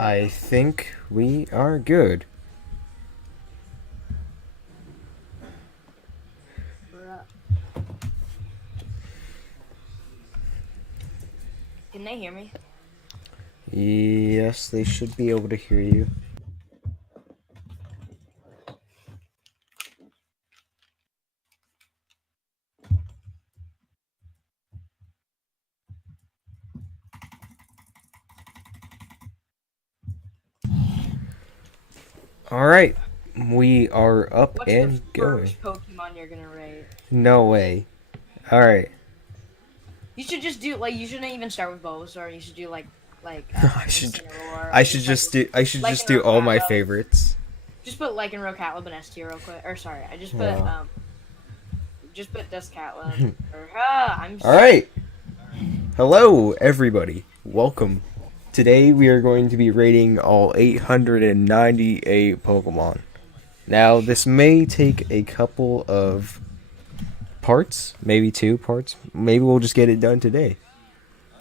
I think we are good. Can they hear me? Yes, they should be able to hear you. Alright, we are up What's and the going. first Pokemon you're gonna rate? No way. Alright. You should just do you shouldn't even start with Bulbasaur. You should do I should Incineroar, I should just do all my favorites. Just put Lycanroc, Catlab, and S tier real quick. Or sorry, I just put Yeah. just put Dust Catlab. Alright. Hello everybody. Welcome. Today we are going to be rating all 898 Pokemon. Now this may take a couple of parts, maybe 2 parts. Maybe we'll just get it done today.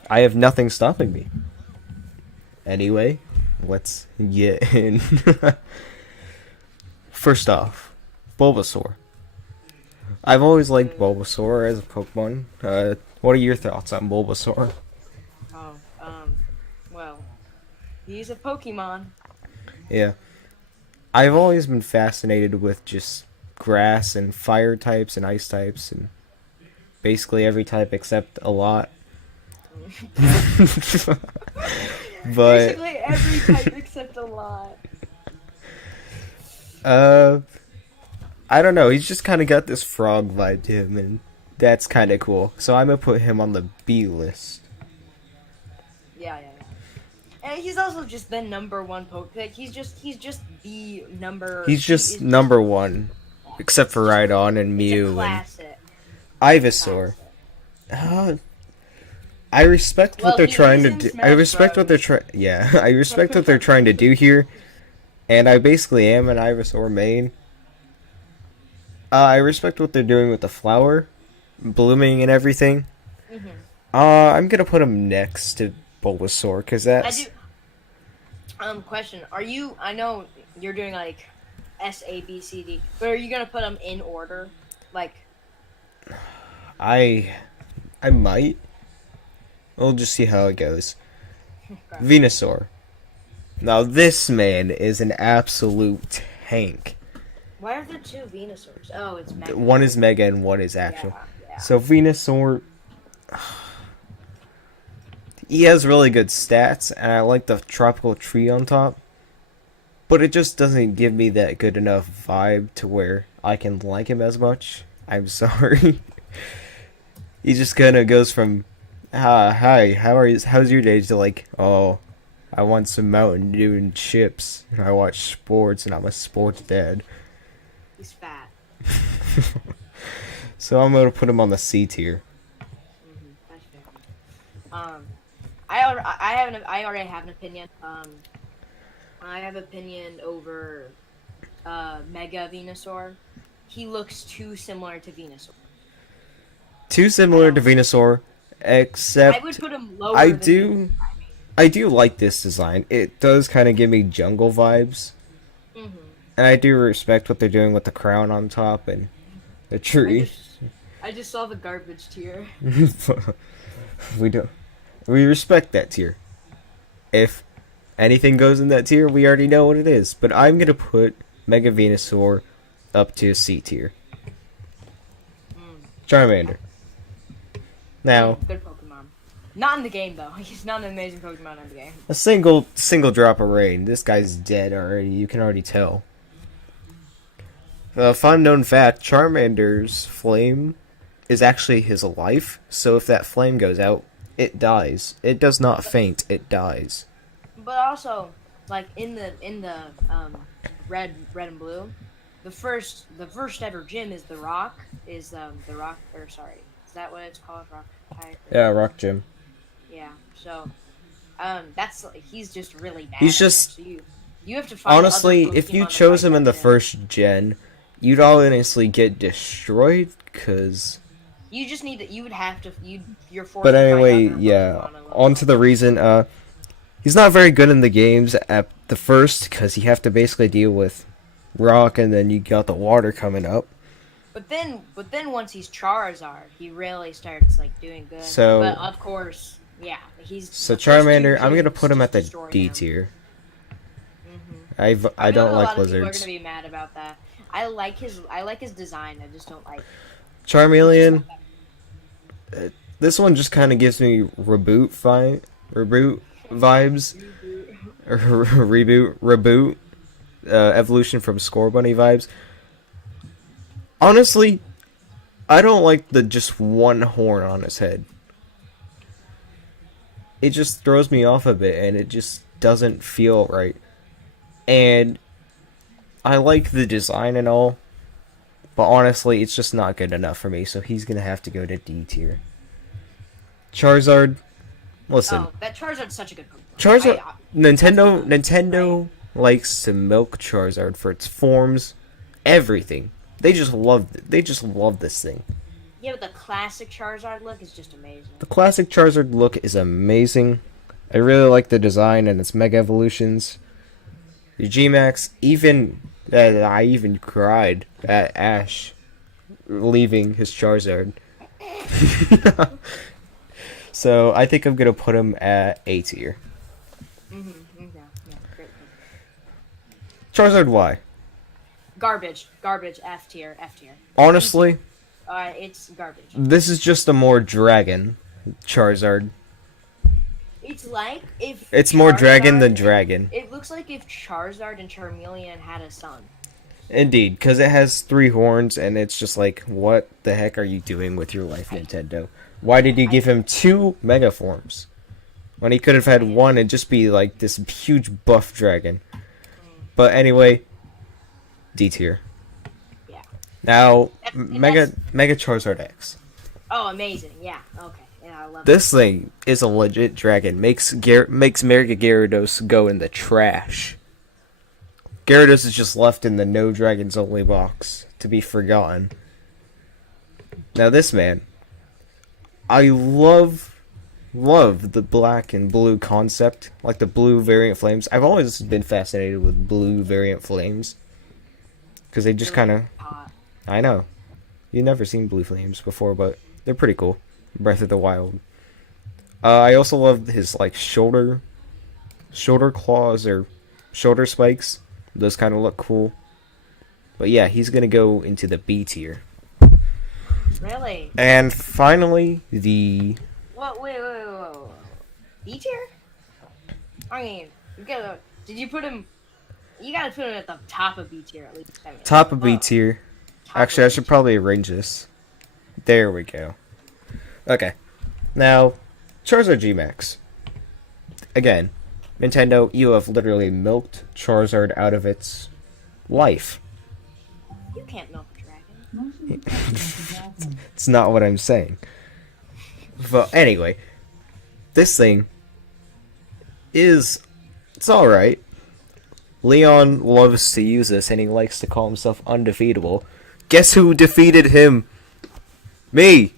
I have nothing stopping me. Anyway, let's get in. First off, Bulbasaur. I've always liked Bulbasaur as a Pokemon. What are your thoughts on Bulbasaur? Oh, well, he's a Pokemon. Yeah. I've always been fascinated with just grass and fire types and ice types and basically every type except a lot. But basically every type except a lot. I don't know, he's just kind of got this frog vibe to him and that's kind of cool. So I'm going to put him on the B list. Yeah. And he's also just the number one Pokemon. He's just the number. He's just number one, except for Rhydon and Mew and Ivysaur. I respect what they're trying to do. I respect what they're trying. Yeah, I respect what they're trying to do here, and I basically am an Ivysaur main. I respect what they're doing with the flower, blooming and everything. I'm gonna put him next to Bulbasaur because that's. Question: Are you? I know you're doing like S A B C D, but are you gonna put them in order? Like, I might. We'll just see how it goes. Venusaur. Now this man is an absolute tank. Why are there 2 Venusaurs? Oh, it's Mega. One is Mega and one is actual. Yeah. So Venusaur. He has really good stats, and I like the tropical tree on top. But it just doesn't give me that good enough vibe to where I can like him as much. I'm sorry. He just kind of goes from, hi, how's your day, to like, oh, I want some Mountain Dew and chips. I watch sports, and I'm a sports dad. He's fat. So I'm gonna put him on the C tier. That's fair. I already have an opinion. I have opinion over Mega Venusaur. He looks too similar to Venusaur. Too similar to Venusaur, except I would put him lower. I do like this design. It does kind of give me jungle vibes, and I do respect what they're doing with the crown on top and the tree. I just saw the garbage tier. We respect that tier. If anything goes in that tier, we already know what it is. But I'm gonna put Mega Venusaur up to C tier. Charmander. Now, good Pokemon. Not in the game though. He's not an amazing Pokemon in the game. a single drop of rain. This guy's dead already. You can already tell. A fun known fact: Charmander's flame is actually his life. So if that flame goes out, it dies. It does not faint. It dies. But also, like in the red and blue, the first ever gym is the rock. Is the rock? Or sorry, is that what it's called? Rock type? Yeah, Rock Gym. Yeah. So, that's he's just really bad. He's just. So you have to find. Honestly, other if you Pokemon chose to him in the fight first gen, you'd honestly get destroyed. Cause. You just need to. You would have to. You're forced. But to find anyway, other yeah. Pokemon On to the reason. He's not very good in the games at the first because you have to basically deal with rock, and then you got the water coming up. But then once he's Charizard, he really starts like doing good. So, but of course, yeah, he's. So the first two Charmander, I'm gonna gyms put him at just the destroy D him. tier. I I know don't a like lot of people are lizards. gonna be mad about that. I like his design. I just don't like. Charmeleon. This one just kind of gives me reboot vibes, or reboot, evolution from Score Bunny vibes. Honestly, I don't like the just one horn on his head. It just throws me off a bit, and it just doesn't feel right. And I like the design and all, but honestly, it's just not good enough for me, so he's gonna have to go to D tier. Charizard, listen. Oh, that Charizard's such a good Pokemon. Charizard, Nintendo Nintendo likes to milk Charizard for its forms, everything. They just love this thing. Yeah, but the classic Charizard look is just amazing. The classic Charizard look is amazing. I really like the design and its Mega Evolutions. The Gmax, I even cried at Ash leaving his Charizard. So I think I'm gonna put him at A tier. Yeah, great. Charizard Y. Garbage, F tier. Honestly, It's garbage. this is just a more dragon Charizard. It's like if It's more dragon than Charizard- dragon. It looks like if Charizard and Charmeleon had a son. Indeed, because it has 3 horns, and it's just like, what the heck are you doing with your life, Nintendo? Why did you give him 2 Mega Forms? When he could have had 1 and just be like this huge buff dragon. But anyway, D tier. Yeah. Now, That's- Mega Charizard X. Oh, amazing. Yeah. Okay. Yeah, I love This thing is a legit dragon. Makes Mega Gyarados go in the trash. Gyarados is just left in the No Dragons Only box to be forgotten. Now this man, I love the black and blue concept, like the blue variant flames. I've always been fascinated with blue variant flames because they just kind of. Hot. I know, you've never seen blue flames before, but they're pretty cool. Breath of the Wild. I also love his like shoulder claws or shoulder spikes. Those kind of look cool. But yeah, he's gonna go into the B tier. Really? And finally, the What? Wait. B tier? I mean, did you put him? You gotta put him at the top of B tier at least. I mean, top of B tier. top Actually, I of should B probably arrange this. There we go. Okay. Now, Charizard G-Max. Again, Nintendo, you have literally milked Charizard out of its life. tier. You can't milk a dragon. It's not what I'm saying. But anyway, this thing is... It's alright. Leon loves to use this, and he likes to call himself undefeatable. Guess who defeated him? Me!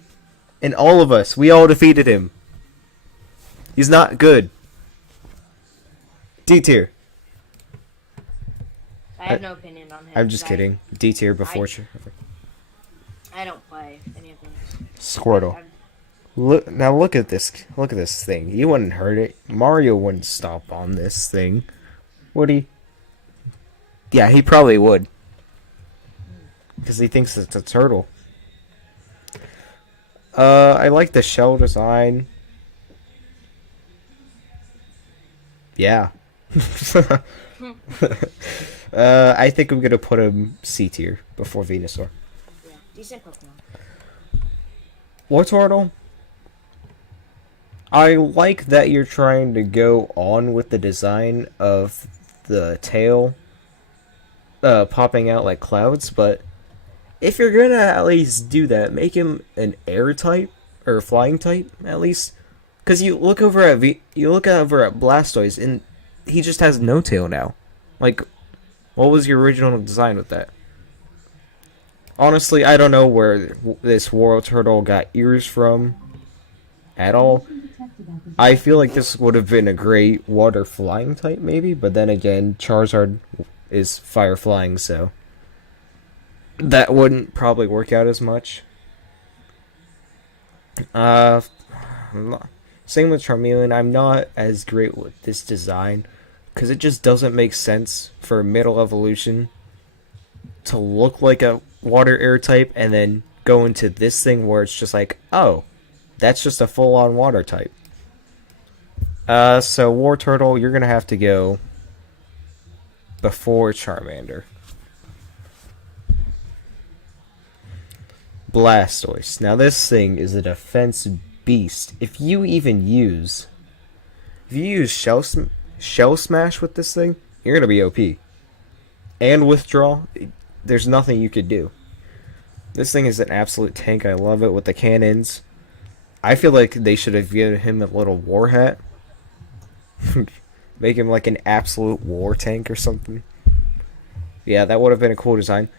And all of us. We all defeated him. He's not good. D tier. I have no opinion on him. I'm just kidding. D tier before... I don't play any of these. Squirtle. Look at this. Look at this thing. You wouldn't hurt it. Mario wouldn't stomp on this thing, would he? Yeah, he probably would, because he thinks it's a turtle. I like the shell design. Yeah. I think I'm gonna put him C tier before Venusaur. Yeah, decent Pokemon. Wartortle, I like that you're trying to go on with the design of the tail popping out like clouds, but if you're gonna at least do that, make him an air type or flying type at least. Because you look over at Blastoise and he just has no tail now. Like, what was your original design with that? Honestly, I don't know where this Wartortle got ears from at all. I feel like this would have been a great water flying type, maybe, but then again, Charizard is fire flying, so that wouldn't probably work out as much. Same with Charmeleon. I'm not as great with this design because it just doesn't make sense for middle evolution to look like a water air type and then go into this thing where it's just like, oh, that's just a full-on water type. So War Turtle, you're gonna have to go before Charmander. Blastoise. Now this thing is a defense beast. If you use Shell Smash with this thing, you're gonna be OP. And Withdraw, there's nothing you could do. This thing is an absolute tank. I love it with the cannons. I feel like they should have given him a little war hat. Make him like an absolute war tank or something. Yeah, that would have been a cool design.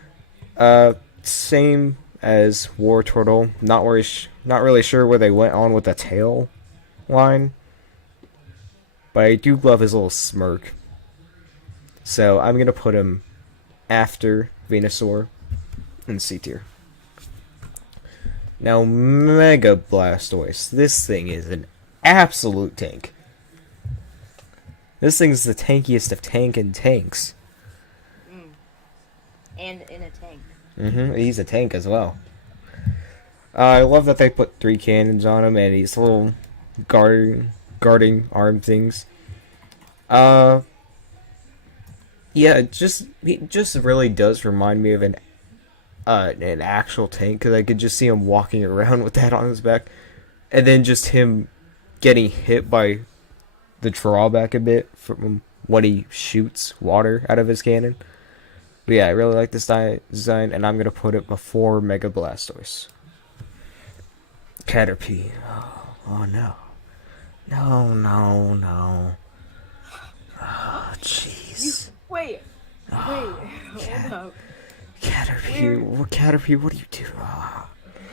Same as War Turtle. Not really sure where they went on with the tail line. But I do love his little smirk. So I'm going to put him after Venusaur in C tier. Now Mega Blastoise. This thing is an absolute tank. This thing's the tankiest of tanks. And in a tank. He's a tank as well. I love that they put 3 cannons on him and these little guarding arm things. Yeah, it just really does remind me of an actual tank, because I could just see him walking around with that on his back, and then just him getting hit by the drawback a bit from when he shoots water out of his cannon. But yeah, I really like this design, and I'm going to put it before Mega Blastoise. Caterpie. Oh no. No. Oh, jeez. Wait, hold up. Caterpie, what do you do? What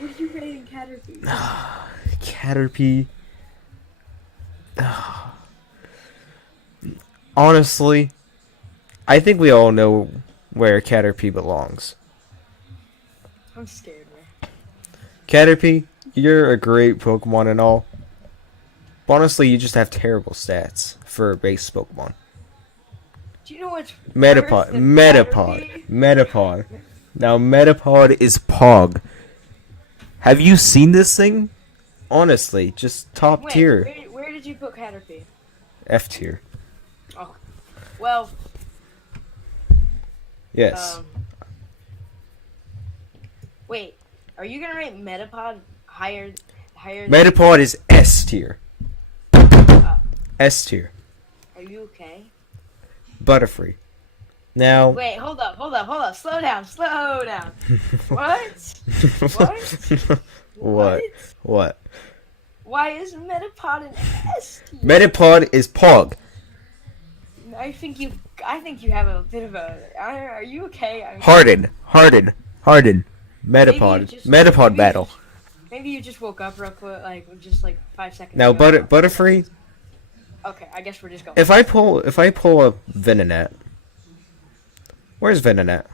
are you rating Caterpie? Caterpie. Honestly, I think we all know where Caterpie belongs. I'm scared, man. Caterpie, you're a great Pokemon and all. But honestly, you just have terrible stats for a base Pokemon. Do you know what's Metapod. Now, Metapod is Pog. Have you seen this thing? Honestly, just top tier. Where did you put Caterpie? F tier. Oh, well. Yes. Wait, are you gonna rate Metapod higher? Metapod is S tier. S tier. Are you okay? Butterfree. Now. Wait, hold up. Slow down. What? Why is Metapod an S tier? Metapod is Pog. I think you have a bit of a. Are you okay? Harden. Metapod battle. Maybe you just woke up real quick, just 5 seconds. Now, ago. Butterfree. Okay, I guess we're just going. If I pull a Venonet, where's Venonet?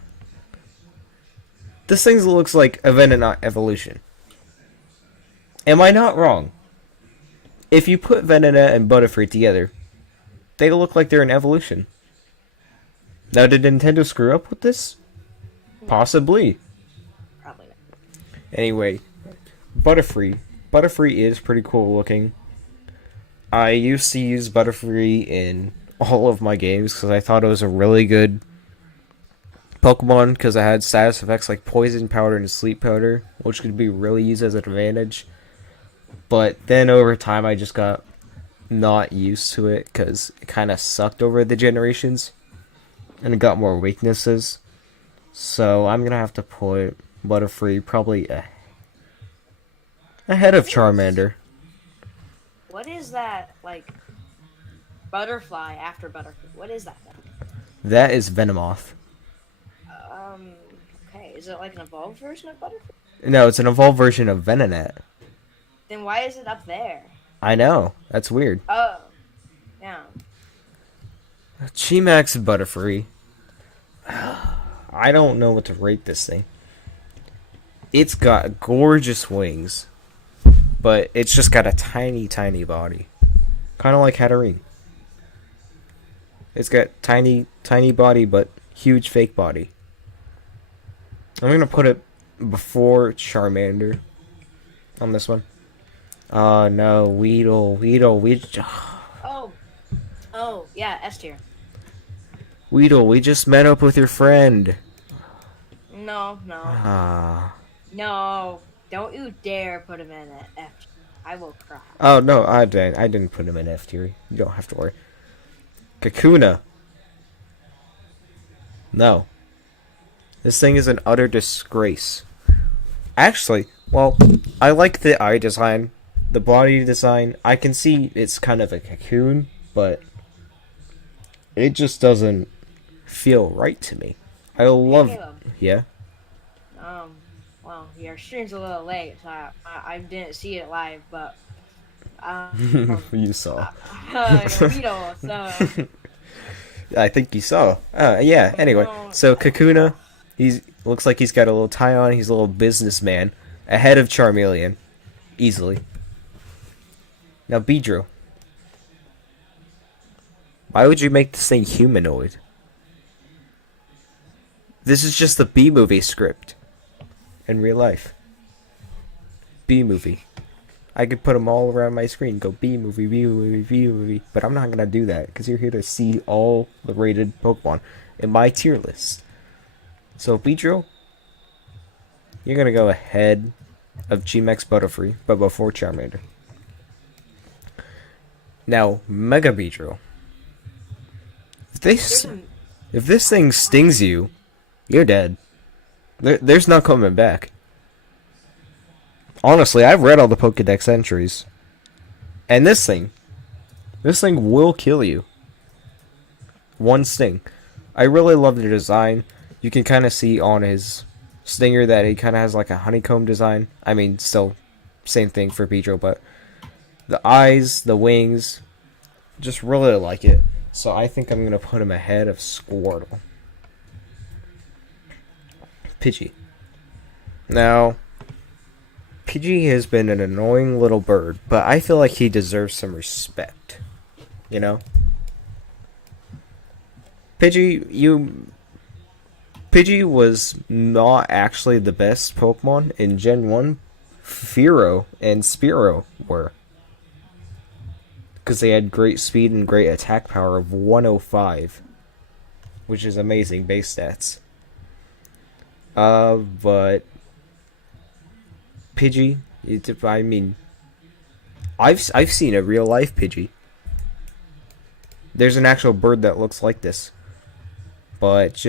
This thing looks like a Venonet evolution. Am I not wrong? If you put Venonet and Butterfree together, they look like they're an evolution. Now, did Nintendo screw up with this? Possibly. Probably not. Anyway, Butterfree. Butterfree is pretty cool looking. I used to use Butterfree in all of my games because I thought it was a really good Pokemon, because I had status effects like Poison Powder and Sleep Powder, which could be really used as an advantage. But then over time I just got not used to it because it kind of sucked over the generations and it got more weaknesses. So I'm going to have to put Butterfree probably ahead of Charmander. What is that, butterfly after Butterfree? What is that thing? That is Venomoth. Okay. Is it like an evolved version of Butterfree? No, it's an evolved version of Venonet. Then why is it up there? I know. That's weird. Oh, yeah. Gmax Butterfree. I don't know what to rate this thing. It's got gorgeous wings, but it's just got a tiny, tiny body. Kind of like Hatterene. It's got tiny, tiny body, but huge fake body. I'm going to put it before Charmander on this one. No, Weedle. Oh, yeah, S tier. Weedle, we just met up with your friend. No. Ah. No, don't you dare put him in an F tier. I will cry. Oh, no, I didn't put him in F tier. You don't have to worry. Kakuna. No. This thing is an utter disgrace. Actually, well, I like the eye design. The body design. I can see it's kind of a cocoon, but it just doesn't feel right to me. I love... Hey, Caleb. Yeah? Well, your stream's a little late, so I didn't see it live, but... You saw. So... I think you saw. Yeah, anyway. So, Kakuna, looks like he's got a little tie on. He's a little businessman. Ahead of Charmeleon. Easily. Now, Beedrill. Why would you make this thing humanoid? This is just the B-movie script. In real life. B-movie. I could put them all around my screen. Go B-movie, B-movie, B-movie. But I'm not going to do that. Because you're here to see all the rated Pokemon in my tier list. So, Beedrill, you're going to go ahead of Gmax Butterfree, but before Charmander. Now, Mega Beedrill. If this thing stings you, you're dead. There's no coming back. Honestly, I've read all the Pokédex entries. And this thing will kill you. One sting. I really love the design. You can kind of see on his stinger that he kind of has like a honeycomb design. I mean, still, same thing for Beedrill, but the eyes, the wings, just really like it. So I think I'm going to put him ahead of Squirtle. Pidgey. Now, Pidgey has been an annoying little bird, but I feel like he deserves some respect. You know? Pidgey was not actually the best Pokemon in Gen 1. Fearow and Spearow were. Because they had great speed and great attack power of 105. Which is amazing base stats. But Pidgey, I mean, I've seen a real life Pidgey. There's an actual bird that looks like this, but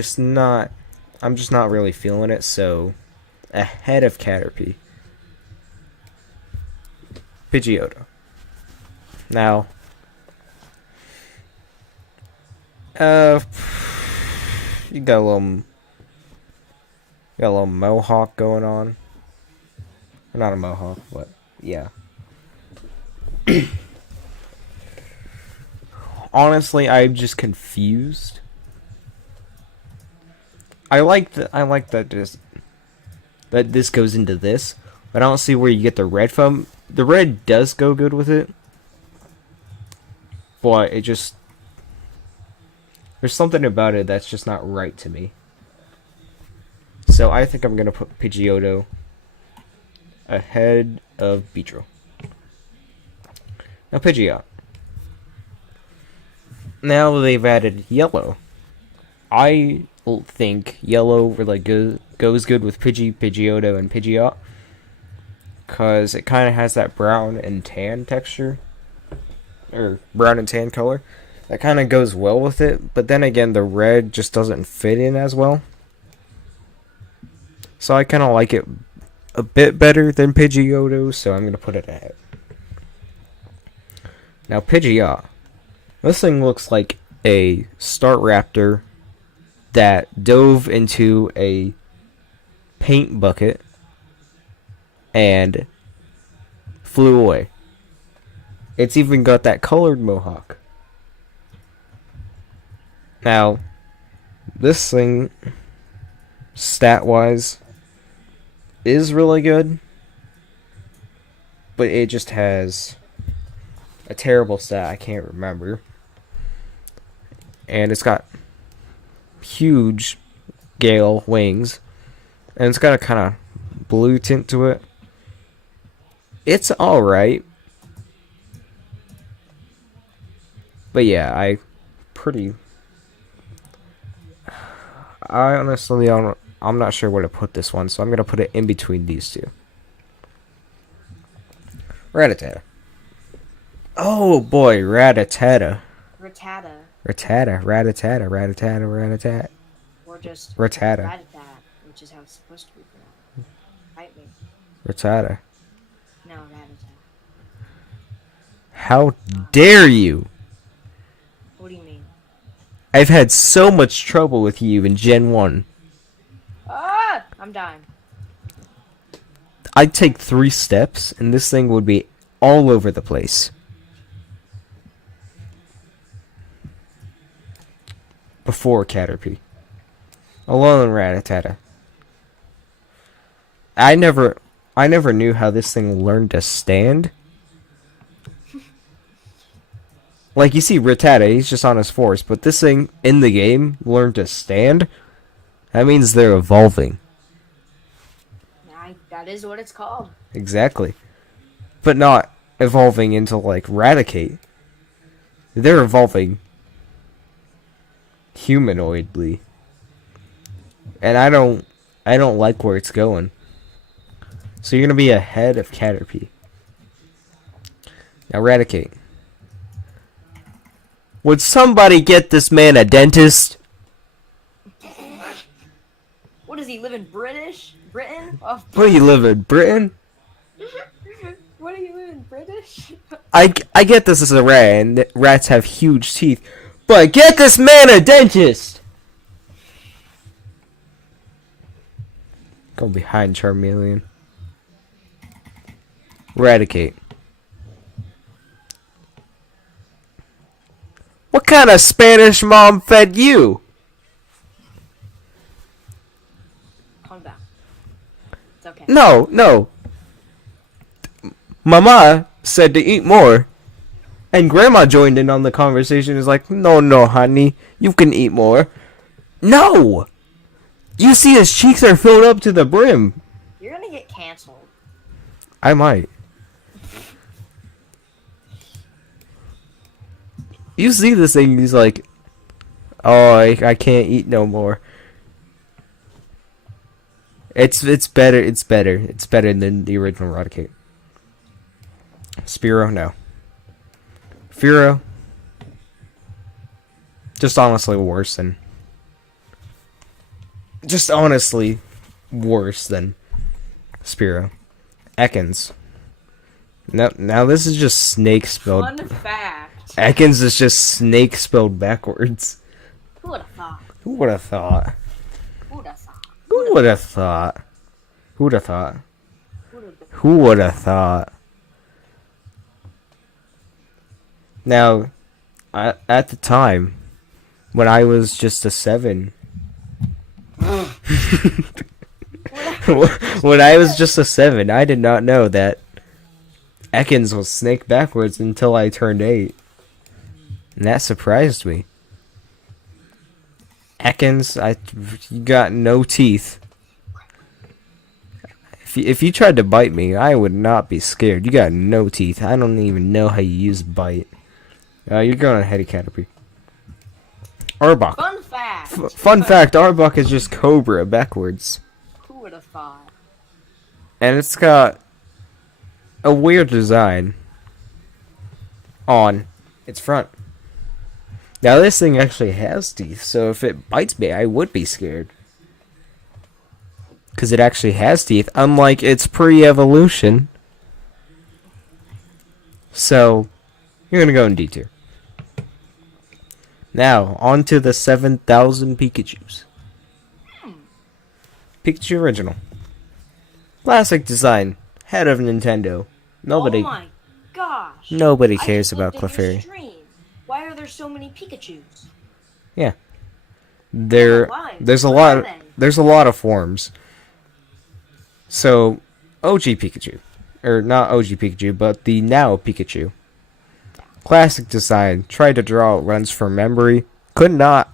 I'm just not really feeling it. So, ahead of Caterpie, Pidgeotto. Now, you got a little mohawk going on. Not a mohawk, but yeah. Honestly, I'm just confused. I like that this goes into this, but I don't see where you get the red from. The red does go good with it, but it just, there's something about it that's just not right to me. So I think I'm gonna put Pidgeotto ahead of Beedrill. Now Pidgeot. Now they've added yellow. I think yellow really goes good with Pidgeotto, and Pidgeot, because it kind of has that brown and tan texture, or brown and tan color. That kind of goes well with it, but then again, the red just doesn't fit in as well. So I kind of like it a bit better than Pidgeotto, so I'm going to put it ahead. Now Pidgeot. This thing looks like a Staraptor that dove into a paint bucket and flew away. It's even got that colored mohawk. Now, this thing, stat-wise, is really good. But it just has a terrible stat I can't remember. And it's got huge gale wings. And it's got a kind of blue tint to it. It's alright. But yeah, I honestly I'm not sure where to put this one, so I'm going to put it in between these two. Rattata. Oh boy, Rattata. Rattata. Or just Rattata. Rattata, which is how it's supposed to be pronounced. Fight me. Rattata. No, Rattata. How dare you? What do you mean? I've had so much trouble with you in Gen 1. Ah! I'm dying. I'd take 3 steps, and this thing would be all over the place. Before Caterpie. Alone Rattata. I never knew how this thing learned to stand. Like, you see Rattata, he's just on his force, but this thing, in the game, learned to stand? That means they're evolving. That is what it's called. Exactly. But not evolving into, like, Raticate. They're evolving humanoidly. And I don't like where it's going. So you're gonna be ahead of Caterpie. Now Raticate. Would somebody get this man a dentist? What does he live in Britain? Oh, What do you live in Britain? what do you live in British? I get this as a rat, and rats have huge teeth. But get this man a dentist! Go behind Charmeleon. Raticate. What kind of Spanish mom fed you? Calm down. It's okay. No. Mama said to eat more. And Grandma joined in on the conversation. Is like, no, honey. You can eat more. No! You see his cheeks are filled up to the brim. You're gonna get canceled. I might. You see this thing, he's like, oh, I can't eat no more. It's better than the original Raticate. Spearow, no. Fearow, just honestly worse than Spearow. Ekans. Now this is just snake spelled. Fun fact. Ekans is just snake spelled backwards. Who would have thought? Who would have thought? Who would have thought? Who would have thought? Who would have thought? Who would have thought? Now, at the time, when I was just a 7, when I was just a 7, I did not know that Ekans was snake backwards until I turned 8. And that surprised me. Ekans, you got no teeth. If you tried to bite me, I would not be scared. You got no teeth. I don't even know how you use bite. You're going ahead of Caterpie. Arbok. Fun fact. Fun fact, Arbok is just Cobra backwards. Who would have thought? And it's got a weird design on its front. Now this thing actually has teeth, so if it bites me, I would be scared. Because it actually has teeth, unlike its pre-evolution. So, you're going to go in D tier. Now, on to the 7,000 Pikachus. Pikachu Original. Classic design. Head of Nintendo. Nobody. Oh my gosh. Nobody I cares just about looked at your Clefairy. stream. Why are there so many Pikachus? Yeah. Why? There's a Where lot are they? there's a lot of forms. So OG Pikachu. Or not OG Pikachu, but the now Pikachu. Classic design. Tried to draw runs from memory. Could not.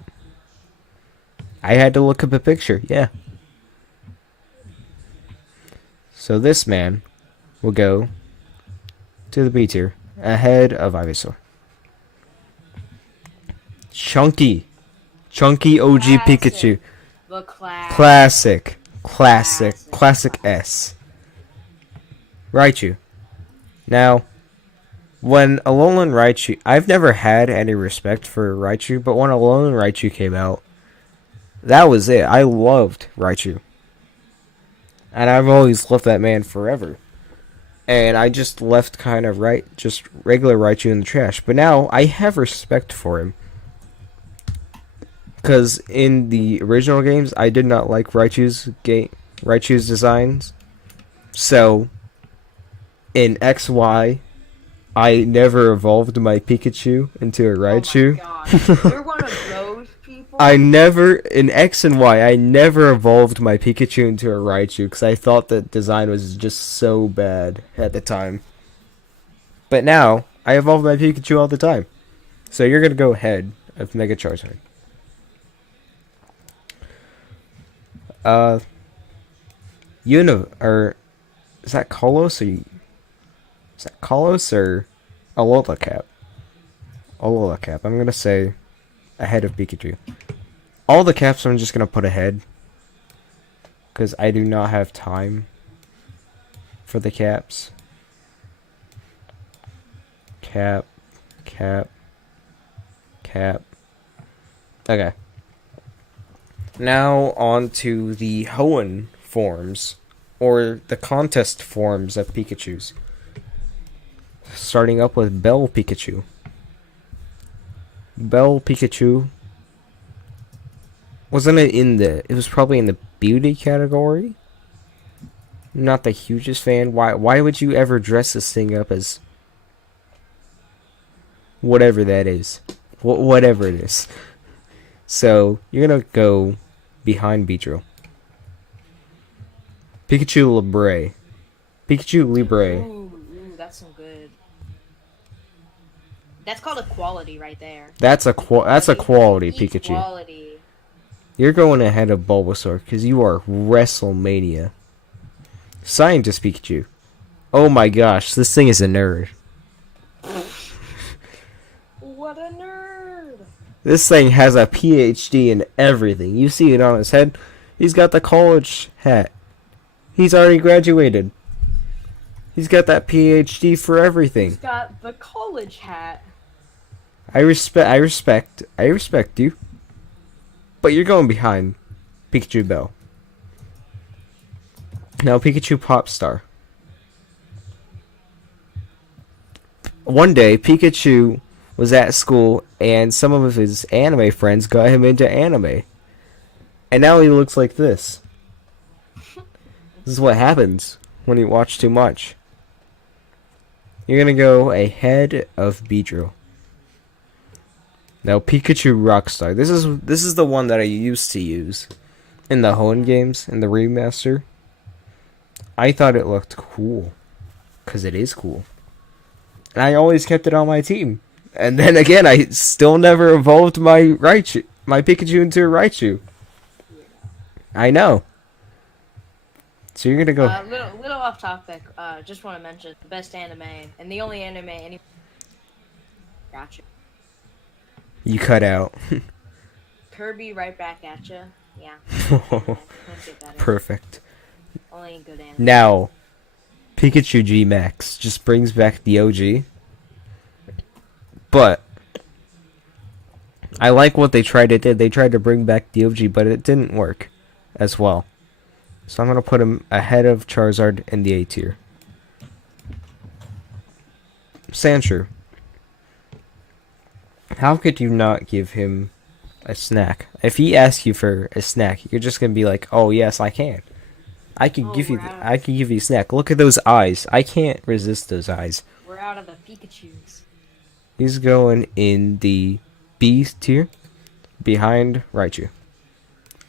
I had to look up a picture, yeah. So this man will go to the B tier ahead of Ivysaur. Chunky OG Pikachu. The classic. Classic S. Raichu. Now, when Alolan Raichu... I've never had any respect for Raichu, but when Alolan Raichu came out, that was it. I loved Raichu. And I've always loved that man forever. And I just left kind of just regular Raichu in the trash. But now, I have respect for him. Because in the original games, I did not like Raichu's designs. So, in XY, I never evolved my Pikachu into a Raichu. Oh my god. You're one of those people? in X and Y, I never evolved my Pikachu into a Raichu because I thought the design was just so bad at the time. But now, I evolve my Pikachu all the time. So you're going to go ahead of Mega Charizard. Is that Kalos or Alola Cap? Alola Cap. I'm gonna say ahead of Pikachu. All the caps I'm just gonna put ahead because I do not have time for the caps. Cap. Okay. Now on to the Hoenn forms, or the contest forms of Pikachus. Starting up with Bell Pikachu. Bell Pikachu it was probably in the beauty category? Not the hugest fan. Why would you ever dress this thing up as whatever that is? Whatever it is. So, you're gonna go behind Beedrill. Pikachu Libre. Ooh, that's some good. That's called equality right there. That's a quality Pikachu. Equality. You're going ahead of Bulbasaur because you are WrestleMania. Scientist Pikachu. Oh my gosh, this thing is a nerd. What a nerd! This thing has a PhD in everything. You see it on his head. He's got the college hat. He's already graduated. He's got that PhD for everything. He's got the college hat. I respect you. But you're going behind Pikachu Bell. Now Pikachu Popstar. One day, Pikachu was at school and some of his anime friends got him into anime. And now he looks like this. This is what happens when you watch too much. You're gonna go ahead of Beedrill. Now Pikachu Rockstar. This is the one that I used to use in the Hoenn games, in the remaster. I thought it looked cool. Because it is cool. And I always kept it on my team. And then again, I still never evolved my Pikachu into a Raichu. I know. So you're gonna go. Little off topic. Just want to mention the best anime and the only anime any. Gotcha. You cut out. Kirby right back at you. Yeah. Perfect. Only good anime. Now, Pikachu G-Max just brings back the OG. But I like what they tried to do. They tried to bring back the OG, but it didn't work as well. So I'm going to put him ahead of Charizard in the A tier. Sandshrew. How could you not give him a snack? If he asks you for a snack, you're just going to be like, "Oh, yes, I can. I can give you a snack. Look at those eyes. I can't resist those eyes." We're out of the Pikachus. He's going in the B tier, behind Raichu.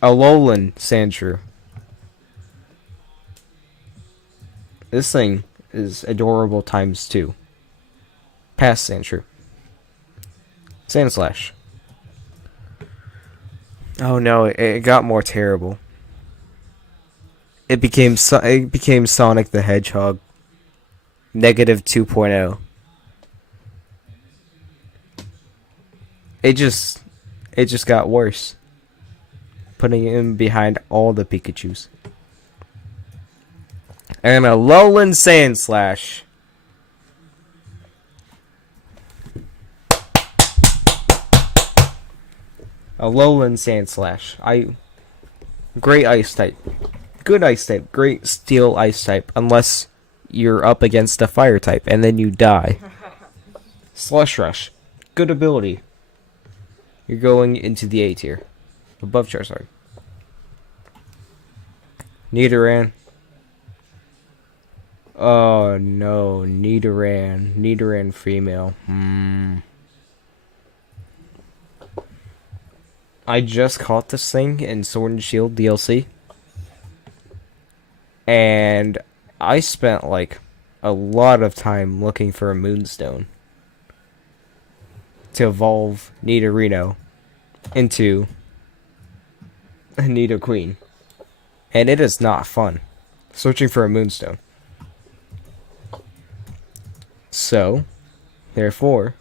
Alolan Sandshrew. This thing is adorable times 2. Past Sandshrew. Sandslash. Oh no, it got more terrible. It became Sonic the Hedgehog. Negative 2.0. It just got worse. Putting him behind all the Pikachus. And Alolan Sandslash. Alolan Sandslash. Great ice type. Good ice type. Great steel ice type. Unless you're up against a fire type and then you die. Slush Rush. Good ability. You're going into the A tier. Above Charizard. Nidoran. Oh no, Nidoran. Nidoran female. I just caught this thing in Sword and Shield DLC. And I spent like a lot of time looking for a Moonstone to evolve Nidorino into a Nidoqueen. And it is not fun searching for a Moonstone. So, therefore,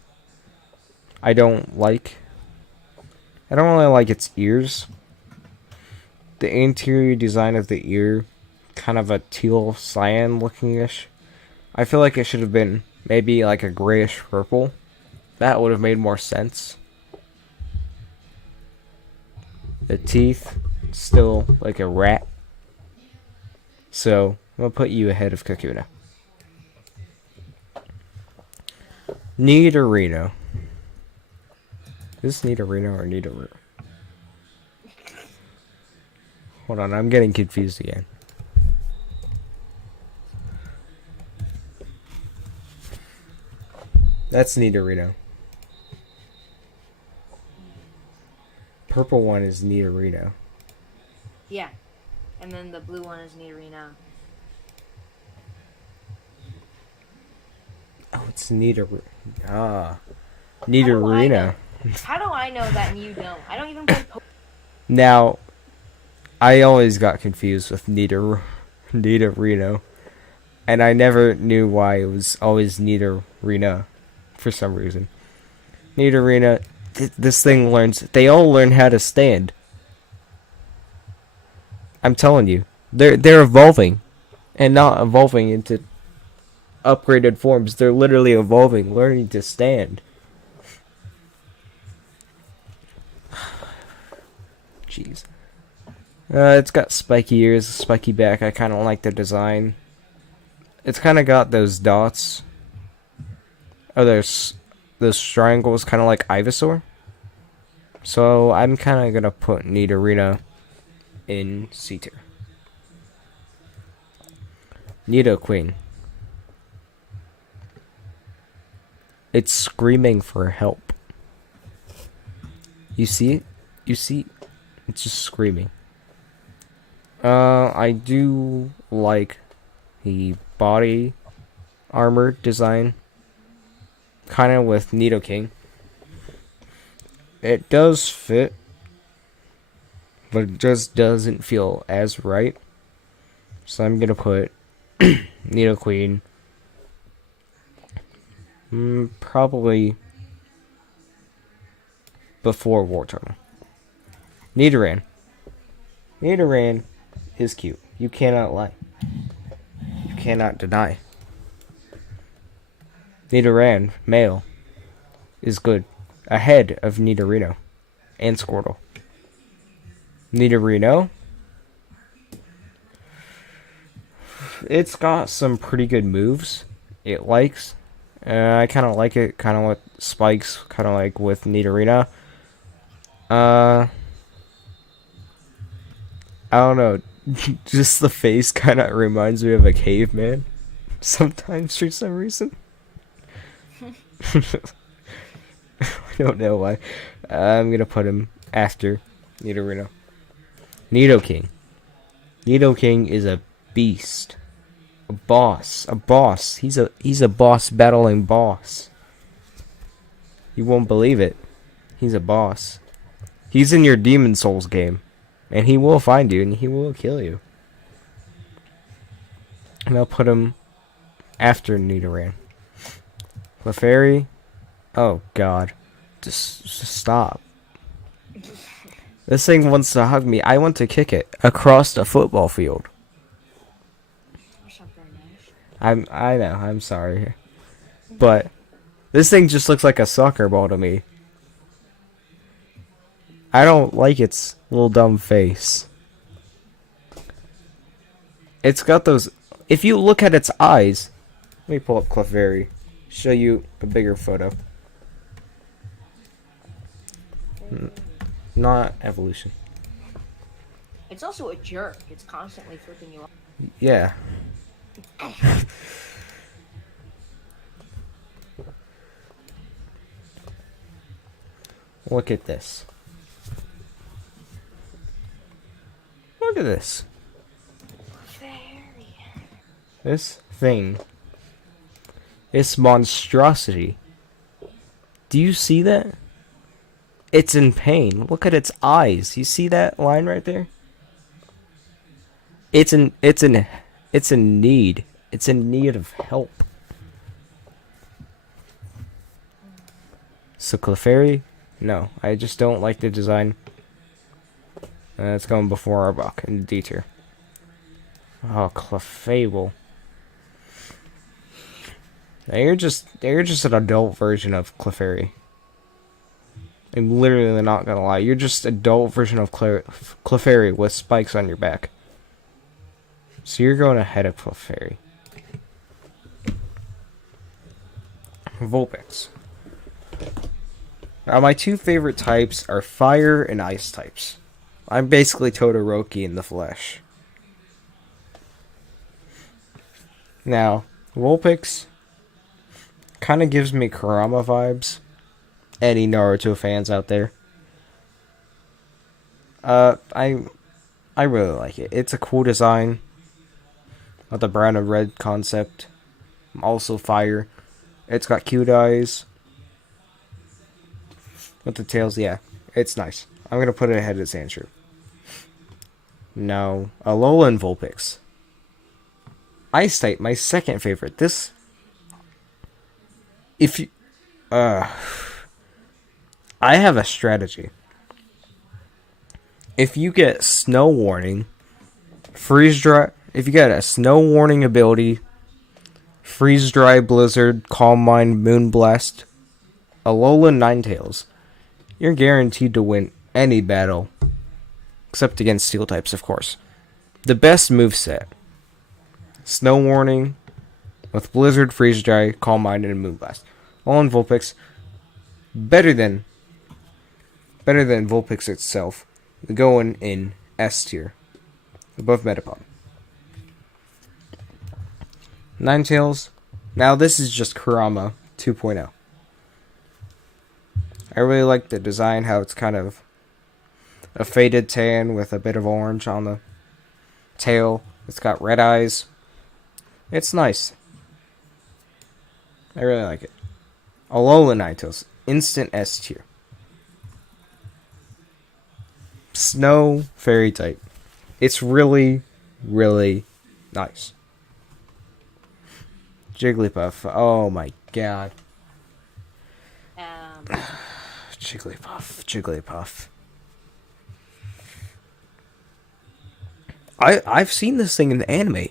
I don't really like its ears. The interior design of the ear, kind of a teal cyan looking-ish. I feel like it should have been maybe like a grayish purple. That would have made more sense. The teeth, still like a rat. So, I'm gonna put you ahead of Kakuna. Nidorino. Is this Nidorino or Nidorino? Hold on, I'm getting confused again. That's Nidorino. Purple one is Nidorino. Yeah. And then the blue one is Nidorino. Oh, it's Nidorino. Ah. Nidorino. How do I know that and you don't? I don't even play Pokemon. Now, I always got confused with Nidorino. And I never knew why it was always Nidorino for some reason. Nidorino, this thing learns, they all learn how to stand. I'm telling you, they're evolving, and not evolving into upgraded forms. They're literally evolving, learning to stand. Jeez. It's got spiky ears, spiky back. I kind of like the design. It's kind of got those dots. Oh, there's those triangles, kind of like Ivysaur. So I'm kind of gonna put Nidorino in C tier. Nidoqueen. It's screaming for help. You see it? You see? It's just screaming. I do like the body armor design. Kind of with Nidoking. It does fit, but it just doesn't feel as right. So I'm gonna put Nidoqueen probably before War Turtle. Nidoran. Nidoran is cute. You cannot lie. You cannot deny. Nidoran, male, is good. Ahead of Nidorino and Squirtle. Nidorino, it's got some pretty good moves. It likes. I kind of like it. Kind of with spikes. Kind of like with Nidorino. I don't know. Just the face kind of reminds me of a caveman. Sometimes for some reason. I don't know why. I'm gonna put him after Nidorino. Nidoking. Nidoking is a beast. A boss. A boss. He's a boss battling boss. You won't believe it. He's a boss. He's in your Demon Souls game. And he will find you and he will kill you. And I'll put him after Nidoran. Clefairy. Oh god. Just stop. This thing wants to hug me. I want to kick it across the football field. I know, I'm sorry. But this thing just looks like a soccer ball to me. I don't like its little dumb face. It's got those... If you look at its eyes... Let me pull up Clefairy. Show you a bigger photo. Not evolution. It's also a jerk. It's constantly flipping you off. Yeah. Look at this. Look at this. This thing. This monstrosity. Do you see that? It's in pain. Look at its eyes. You see that line right there? It's in need. It's in need of help. So Clefairy? No, I just don't like the design. It's going before Arbok in D tier. Oh, Clefable. Now you're just an adult version of Clefairy. I'm literally not gonna lie. You're just adult version of Clefairy with spikes on your back. So you're going ahead of Clefairy. Vulpix. Now my two favorite types are fire and ice types. I'm basically Todoroki in the flesh. Now, Vulpix kind of gives me Kurama vibes. Any Naruto fans out there? I really like it. It's a cool design. With the brown and red concept. Also fire. It's got cute eyes. With the tails, yeah. It's nice. I'm gonna put it ahead of Sandshrew. No. Alolan Vulpix. Ice type, my second favorite. This... If you... I have a strategy. If you get Snow Warning, Freeze Dry... If you get a Snow Warning ability, Freeze Dry, Blizzard, Calm Mind, Moonblast, Alolan Ninetales, you're guaranteed to win any battle. Except against Steel types, of course. The best moveset. Snow Warning, with Blizzard, Freeze Dry, Calm Mind, and Moonblast. Alolan Vulpix, better than Vulpix itself. Going in S tier. Above Metapod. Ninetales. Now this is just Kurama 2.0. I really like the design, how it's kind of a faded tan with a bit of orange on the tail. It's got red eyes. It's nice. I really like it. Alolan Ninetales. Instant S tier. Snow Fairy type. It's really, really nice. Jigglypuff. Oh my god. Jigglypuff. I've seen this thing in the anime.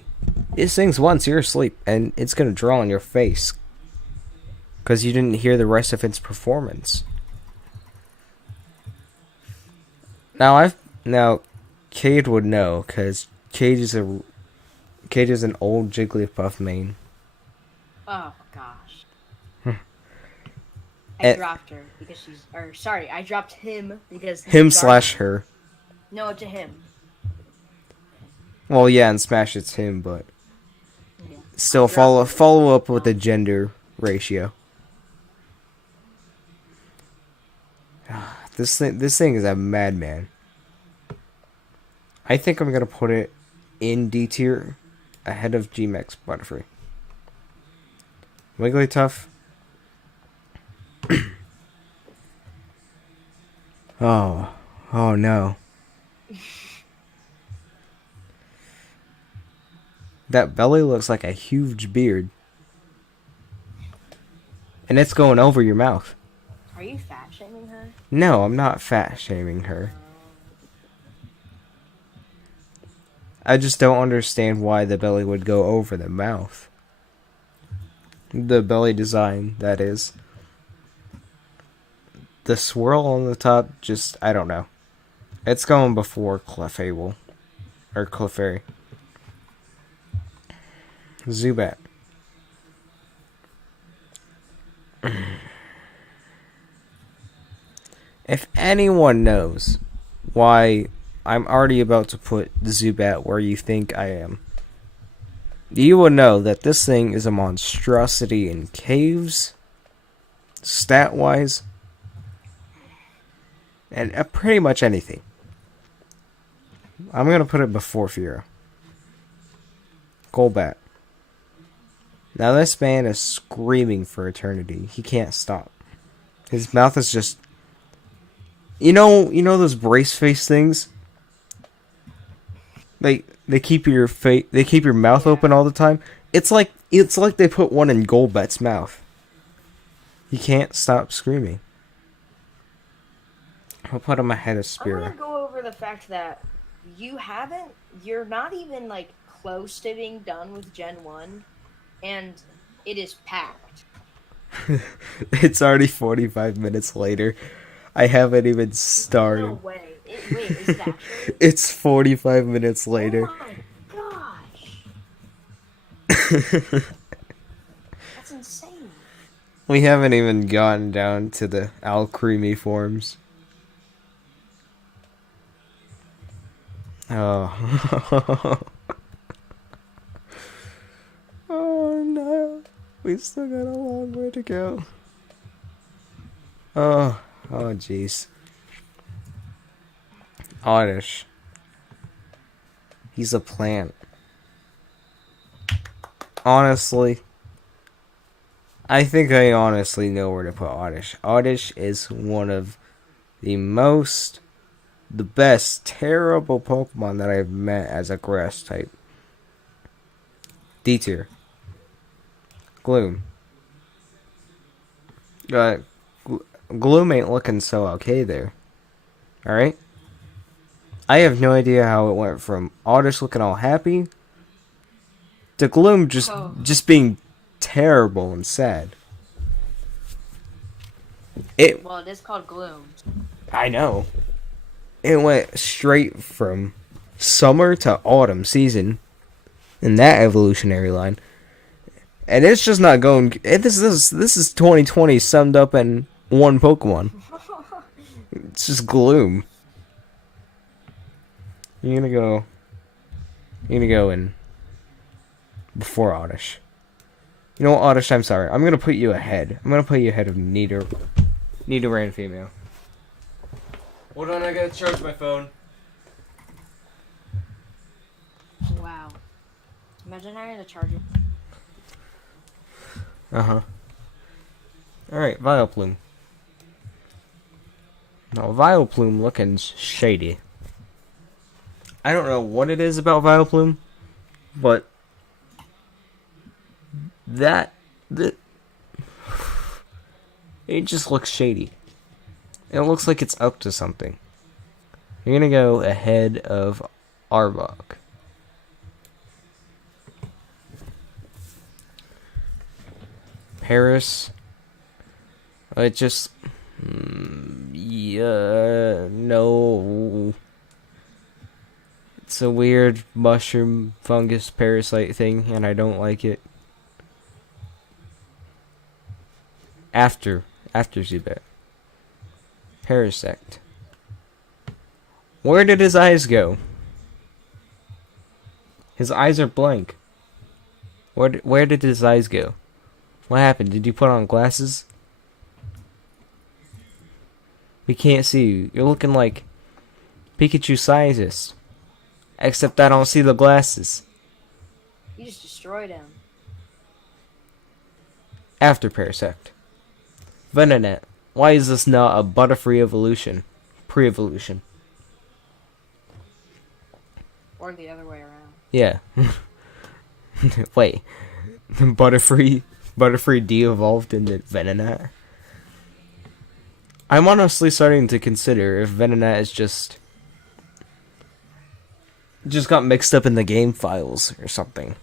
It sings once, you're asleep, and it's gonna draw on your face. Because you didn't hear the rest of its performance. Now Cade would know, because Cade is an old Jigglypuff main. Oh gosh. I dropped her because she's... Or, sorry, I dropped him because... Him/her. No, to him. Well, yeah, in Smash it's him, but... Yeah. Still, follow up with the gender ratio. This thing is a madman. I think I'm gonna put it in D tier, ahead of Gmax Butterfree. Wigglytuff. Oh no. That belly looks like a huge beard. And it's going over your mouth. Are you fat shaming her? No, I'm not fat shaming her. I just don't understand why the belly would go over the mouth. The belly design, that is. The swirl on the top, just, I don't know. It's going before Clefable. Or Clefairy. Zubat. If anyone knows why I'm already about to put Zubat where you think I am, you will know that this thing is a monstrosity in caves, stat-wise, and pretty much anything. I'm going to put it before Fearow. Golbat. Now this man is screaming for eternity. He can't stop. His mouth is just... You know those brace face things? They keep your mouth open all the time. It's like they put one in Golbat's mouth. He can't stop screaming. I'll put him ahead of Spearow. I want to go over the fact that you're not even like close to being done with Gen 1, and it is packed. It's already 45 minutes later. I haven't even started. No way. Wait, is it actually? It's 45 minutes later. Oh my gosh. That's insane. We haven't even gotten down to the Alcremie forms. Oh. Oh no. We still got a long way to go. Oh jeez. Oddish. He's a plant. Honestly, I think I honestly know where to put Oddish. Oddish is one of the best terrible Pokemon that I've met as a grass type. D tier. Gloom. Gloom ain't looking so okay there. Alright? I have no idea how it went from Oddish looking all happy to Gloom just being terrible and sad. Well, it is called Gloom. I know. It went straight from summer to autumn season in that evolutionary line. And it's just not going... This is 2020 summed up in one Pokemon. It's just Gloom. You're gonna go in before Oddish. You know what, Oddish, I'm sorry. I'm gonna put you ahead. I'm gonna put you ahead of Nidoran female. Hold on, I gotta charge my phone. Wow. Imagine having to charge it. Uh-huh. Alright, Vileplume. Now, Vileplume looking shady. I don't know what it is about Vileplume, but it just looks shady. It looks like it's up to something. You're gonna go ahead of Arbok. Paris. It just... yeah, no. It's a weird mushroom fungus parasite thing, and I don't like it. After Zubat. Parasect. Where did his eyes go? His eyes are blank. Where did his eyes go? What happened? Did you put on glasses? We can't see you. You're looking like Pikachu scientist. Except I don't see the glasses. You just destroyed him. After Parasect. Venonet. Why is this not a Butterfree evolution? Pre-evolution. Or the other way around. Yeah. Wait. Butterfree de-evolved into Venonet? I'm honestly starting to consider if Venonet is just got mixed up in the game files or something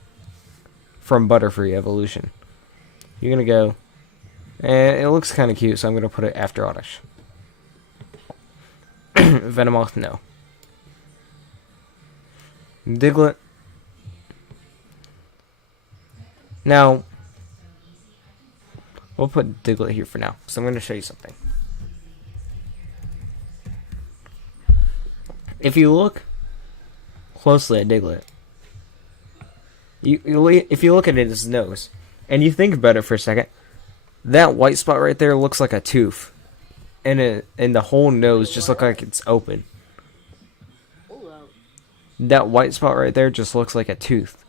from Butterfree evolution. You're gonna go, and it looks kind of cute, so I'm gonna put it after Oddish. Venomoth, no. Diglett. Now, we'll put Diglett here for now, so I'm gonna show you something. If you look closely at Diglett, if you look at its nose, and you think about it for a second, that white spot right there looks like a tooth, and the whole nose just looks like it's open. That white spot right there just looks like a tooth,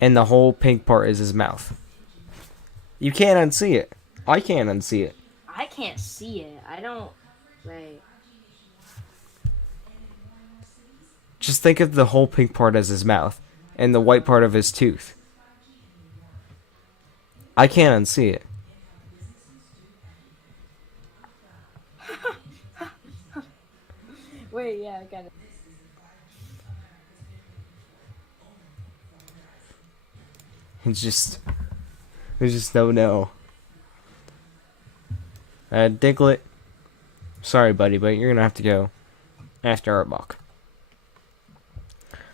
and the whole pink part is his mouth. You can't unsee it. I can't unsee it. I can't see it. I don't. Wait. Just think of the whole pink part as his mouth, and the white part of his tooth. I can't unsee it. Wait, yeah, I got it. There's just no. Diglett. Sorry, buddy, but you're gonna have to go after Arbok.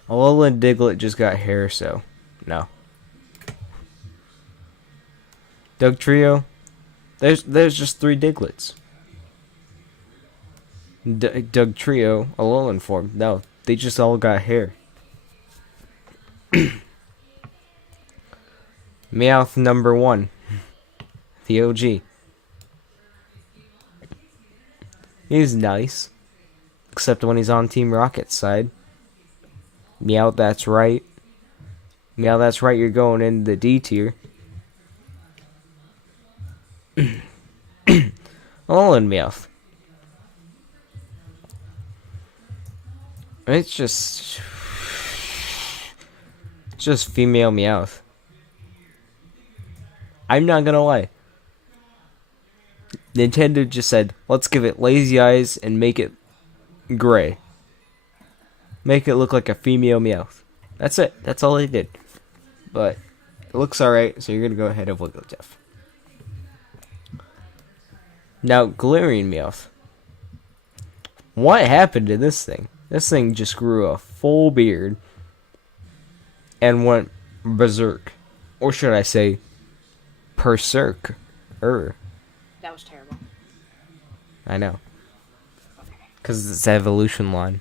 Alola and Diglett just got hair, so no. Doug Trio. There's just 3 Digletts. Doug Trio, Alolan form. No, they just all got hair. Meowth number 1. The OG. He's nice. Except when he's on Team Rocket's side. Meowth, that's right. Meow, that's right, you're going in the D tier. Alolan Meowth. It's just female Meowth. I'm not gonna lie. Nintendo just said, let's give it lazy eyes and make it gray. Make it look like a female Meowth. That's it. That's all they did. But it looks alright, so you're gonna go ahead of Wigglytuff. Now, Galarian Meowth. What happened to this thing? This thing just grew a full beard and went berserk. Or should I say, berserk. That was terrible. I know. Because it's evolution line.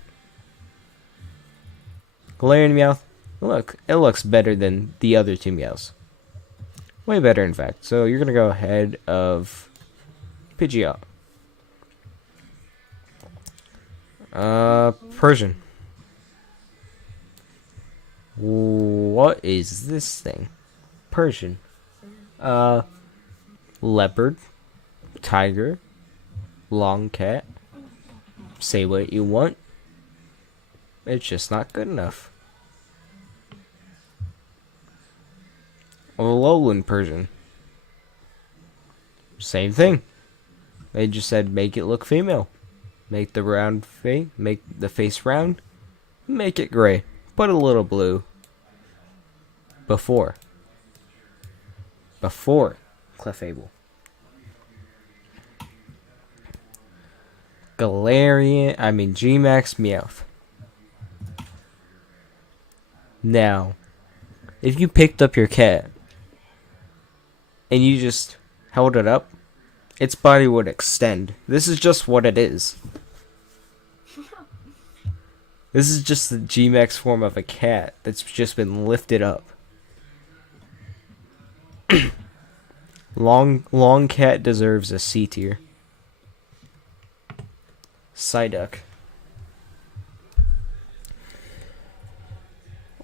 Galarian Meowth. Look, it looks better than the other 2 Meowths. Way better, in fact. So you're going to go ahead of Pidgeotto. Persian. What is this thing? Persian. Leopard. Tiger. Long cat. Say what you want. It's just not good enough. Alolan Persian. Same thing. They just said make it look female. Make the round face, make the face round, make it gray. Put a little blue. Before Clefable. Gmax Meowth. Now, if you picked up your cat and you just held it up, its body would extend. This is just what it is. This is just the Gmax form of a cat that's just been lifted up. Long cat deserves a C tier. Psyduck.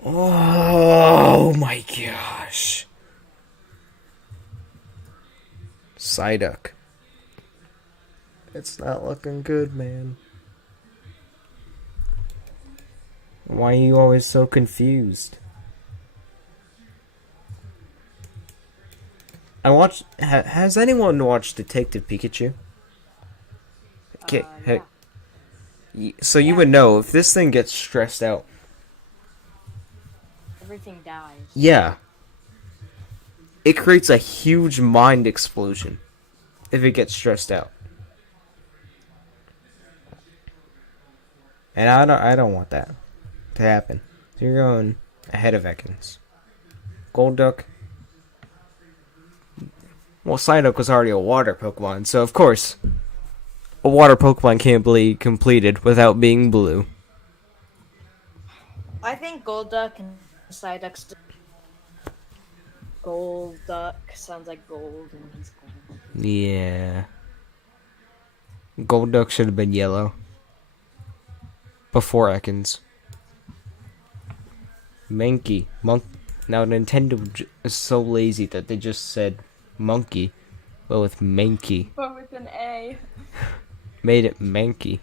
Oh my gosh. Psyduck. It's not looking good, man. Why are you always so confused? Has anyone watched Detective Pikachu? Okay, so you would know if this thing gets stressed out. Everything dies. Yeah. It creates a huge mind explosion if it gets stressed out. And I don't want that to happen. So you're going ahead of Ekans. Golduck. Well, Psyduck was already a water Pokemon, so of course, a water Pokemon can't be completed without being blue. I think Golduck and Psyduck. Golduck sounds like gold, and he's gold. Yeah. Golduck should have been yellow. Before Ekans. Mankey. Now Nintendo is so lazy that they just said monkey, but with Mankey. But with an A. Made it Mankey.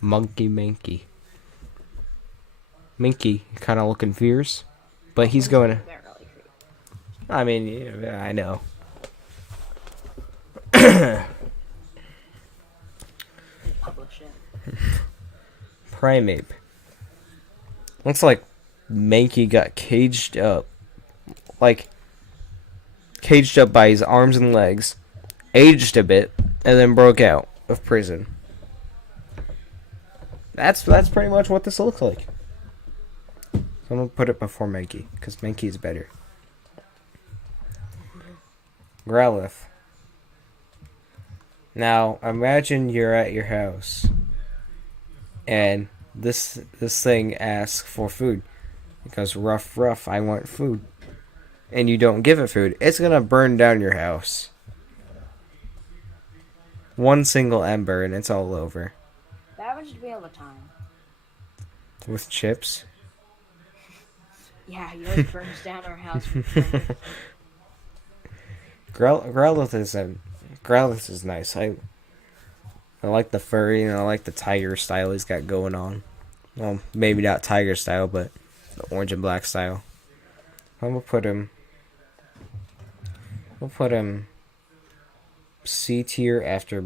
Monkey Mankey. Minky kind of looking fierce, but he's going to... I mean, yeah, I know. Publish it. Primeape. Looks like Mankey got caged up. Like, caged up by his arms and legs, aged a bit, and then broke out of prison. That's pretty much what this looks like. So I'm going to put it before Mankey, because Mankey is better. Growlithe. Now, imagine you're at your house, and this thing asks for food. It goes, ruff, I want food. And you don't give it food. It's going to burn down your house. One single ember, and it's all over. That happens to me all the time. With chips? Yeah, he always burns down our house. Growlithe is nice. I like the furry and I like the tiger style he's got going on. Well, maybe not tiger style, but the orange and black style. I'm gonna put him. We'll put him C tier after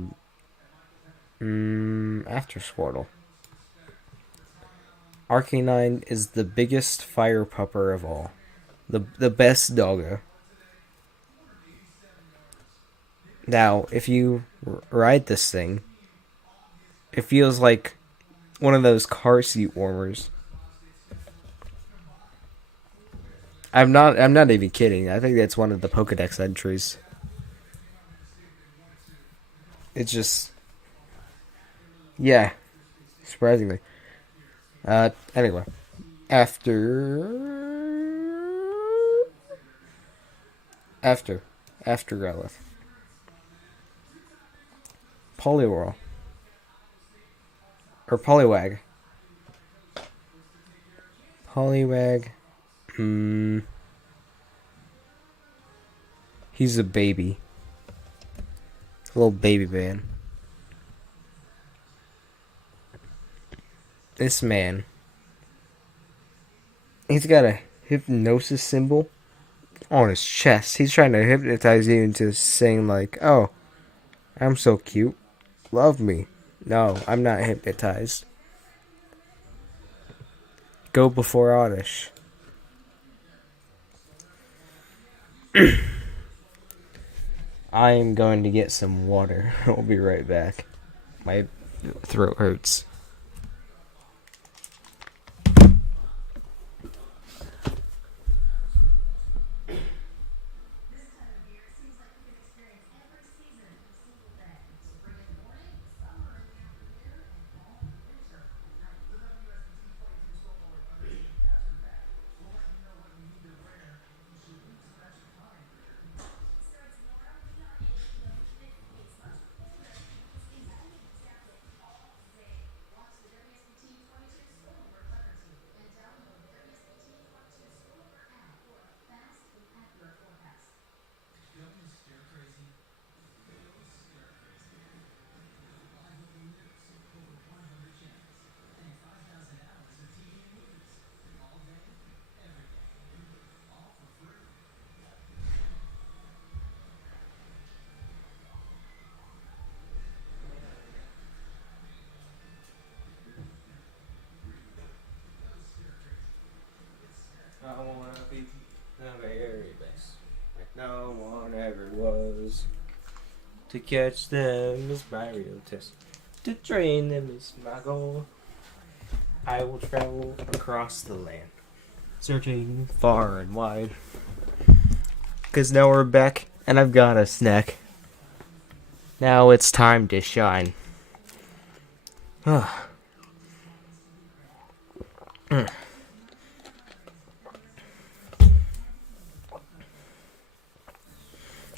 Squirtle. Arcanine is the biggest fire pupper of all. The best doggo. Now, if you ride this thing, it feels like one of those car seat warmers. I'm not even kidding. I think that's one of the Pokédex entries. It's just, yeah, surprisingly. Anyway, after Growlithe. Poliwhirl. Or Poliwag. Poliwag. He's a baby. A little baby man. This man. He's got a hypnosis symbol on his chest. He's trying to hypnotize you into saying like, oh, I'm so cute. Love me. No, I'm not hypnotized. Go before Oddish. I am going to get some water. I'll be right back. My throat hurts. To catch them is my real test. To train them is my goal. I will travel across the land, searching far and wide. 'Cause now we're back, and I've got a snack. Now it's time to shine.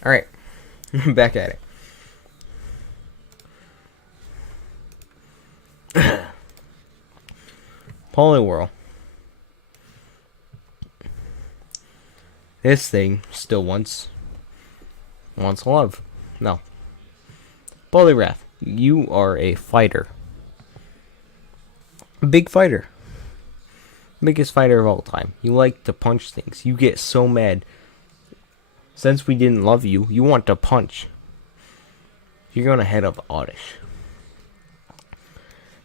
Alright, back at it. Poliwhirl. This thing still wants love. No. Poliwrath, you are a fighter. A big fighter. Biggest fighter of all time. You like to punch things. You get so mad. Since we didn't love you, you want to punch. You're going to head up Oddish.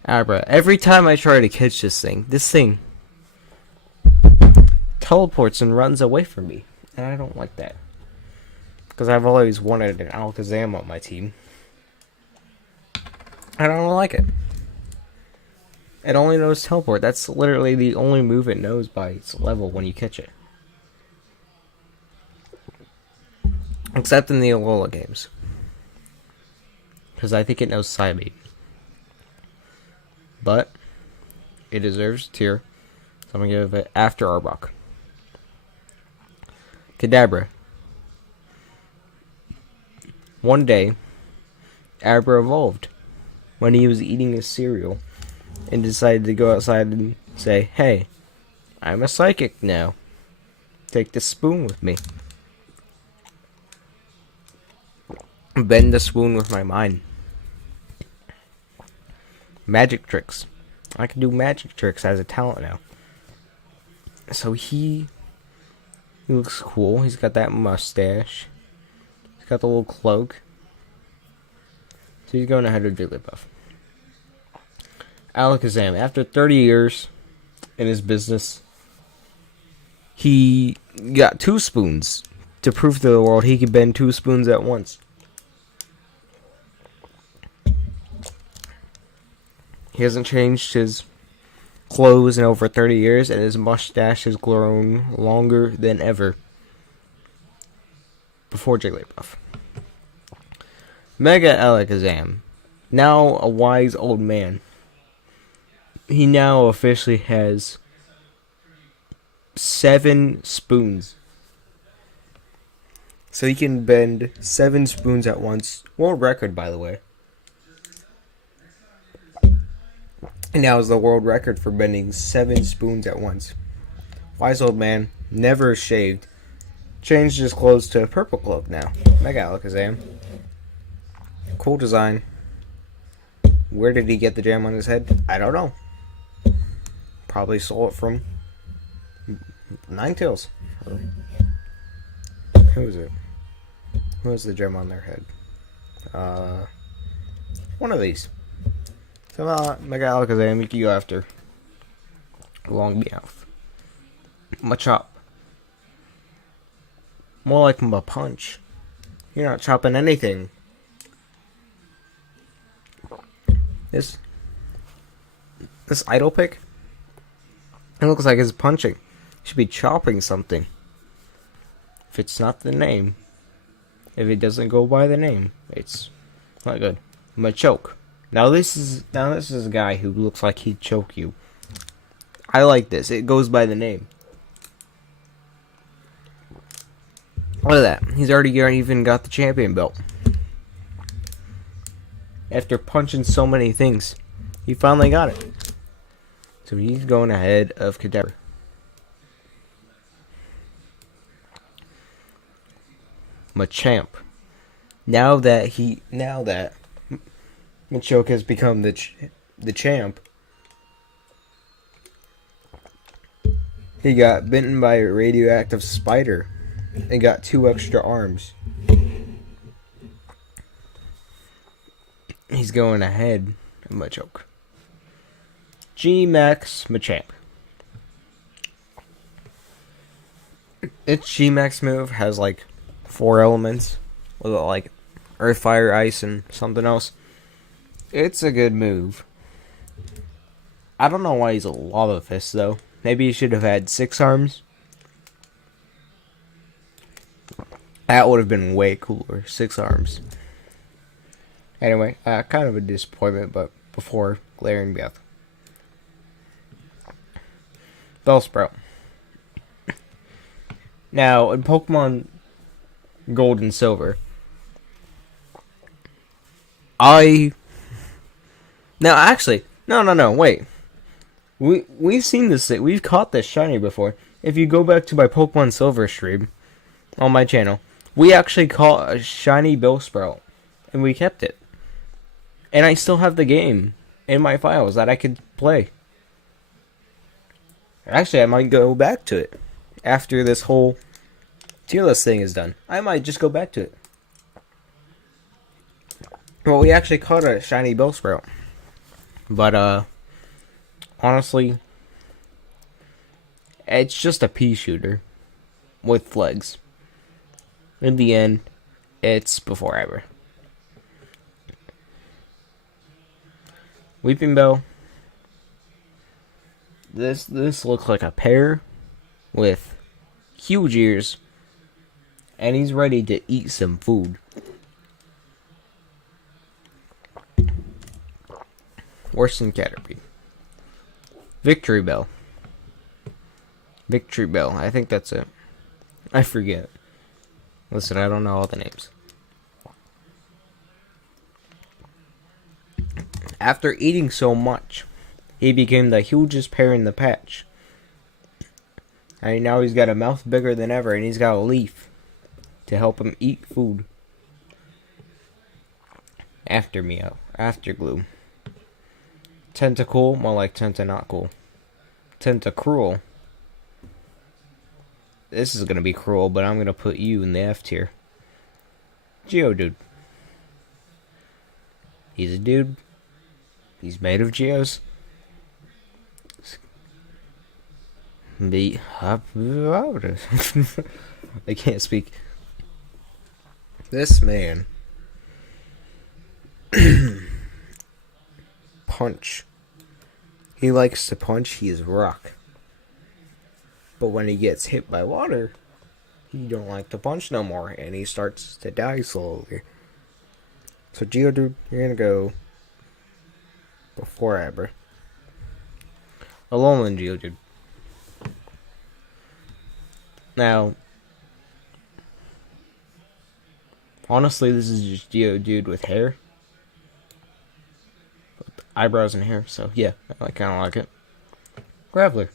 Abra, every time I try to catch this thing teleports and runs away from me. And I don't like that. Because I've always wanted an Alakazam on my team. I don't like it. It only knows teleport. That's literally the only move it knows by its level when you catch it. Except in the Alola games. Because I think it knows Psybeam. But it deserves a tier. So I'm going to give it after Arbok. Cadabra. One day, Abra evolved when he was eating his cereal and decided to go outside and say, "Hey, I'm a psychic now. Take the spoon with me. Bend the spoon with my mind. Magic tricks. I can do magic tricks as a talent now." So he looks cool. He's got that mustache. He's got the little cloak. So he's going ahead of Jigglypuff. Alakazam, after 30 years in his business, he got 2 spoons to prove to the world he could bend 2 spoons at once. He hasn't changed his clothes in over 30 years, and his mustache has grown longer than ever before Jigglypuff. Mega Alakazam, now a wise old man. He now officially has 7 spoons. So he can bend 7 spoons at once. World record, by the way. And now is the world record for bending 7 spoons at once. Wise old man, never shaved. Changed his clothes to a purple cloak now. Mega Alakazam. Cool design. Where did he get the jam on his head? I don't know. Probably stole it from Ninetales. Who is it? Who has the gem on their head? One of these. Come on, Mega Alakazam, you can go after. Long Meowth. Machop. More like a punch. You're not chopping anything. This idle pick? It looks like it's punching. It should be chopping something. If it's not the name. If it doesn't go by the name, it's not good. Machoke. Now this is a guy who looks like he'd choke you. I like this. It goes by the name. Look at that. He's already even got the champion belt. After punching so many things, he finally got it. So he's going ahead of Cadabra. Machamp. Now that Machoke has become the champ, he got bitten by a radioactive spider and got 2 extra arms. He's going ahead of Machoke. Gmax Machamp. Its Gmax move has like 4 elements with like Earth, Fire, Ice, and something else. It's a good move. I don't know why he's a Lava Fist, though. Maybe he should have had 6 arms. That would have been way cooler. 6 arms. Anyway, kind of a disappointment, but before glaring death. Bellsprout. Now, in Pokemon Gold and Silver, no, wait. We've seen this, we've caught this shiny before. If you go back to my Pokemon Silver stream on my channel, we actually caught a shiny Bellsprout, and we kept it. And I still have the game in my files that I could play. Actually, I might go back to it after this whole tier list thing is done. I might just go back to it. Well, we actually caught a shiny Bellsprout. But, honestly, it's just a pea shooter with legs. In the end, it's before ever. Weeping Bell. This looks like a pear with huge ears, and he's ready to eat some food. Worse than Caterpie. Victory Bell. Victory Bell. I think that's it. I forget. Listen, I don't know all the names. After eating so much, he became the hugest pear in the patch. And now he's got a mouth bigger than ever, and he's got a leaf to help him eat food. Aftermeow. Aftergloom. Tentacool, more like Tenta not cool. Tentacruel. This is gonna be cruel, but I'm gonna put you in the F tier. Geodude. He's a dude. He's made of geos. I can't speak. This man. Punch. He likes to punch. He is rock. But when he gets hit by water, he don't like to punch no more, and he starts to die slowly. So Geodude, you're gonna go before ever. Alolan Geodude. Now, honestly, this is just Geodude with hair. With eyebrows and hair, so yeah, I kind of like it. Graveler.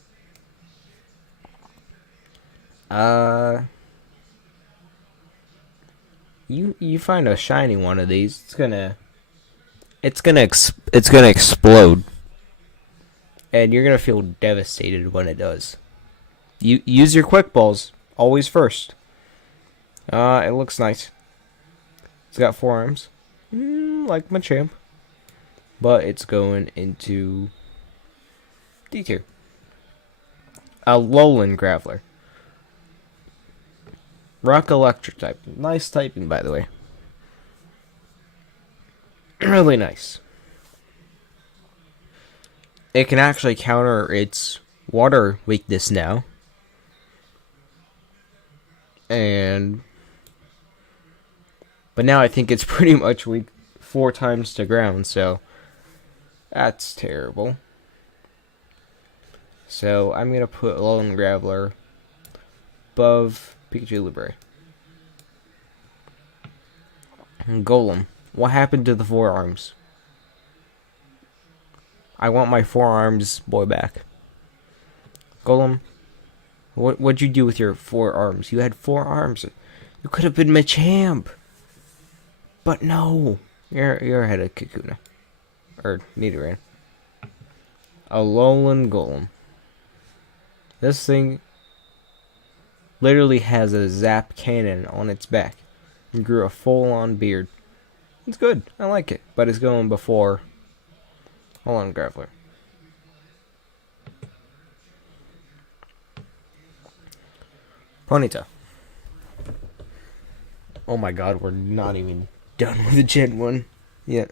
You find a shiny one of these, it's gonna explode, and you're gonna feel devastated when it does. You use your quick balls always first. It looks nice. It's got 4 arms, like Machamp, but it's going into D tier. Alolan Graveler. Rock Electric type. Nice typing, by the way. Really nice. It can actually counter its water weakness now. But now I think it's pretty much weak 4 times to ground, so that's terrible. So I'm gonna put Alolan Graveler above Pikachu Libre. Golem. What happened to the 4 arms? I want my 4 arms boy back. Golem. What'd you do with your 4 arms? You had 4 arms. You could have been Machamp. But no. You're ahead of Kakuna. Or Nidoran. Alolan Golem. This thing literally has a zap cannon on its back and grew a full-on beard. It's good. I like it. But it's going before Alolan Graveler. Ponyta. Oh my god, we're not even done with the Gen 1 yet.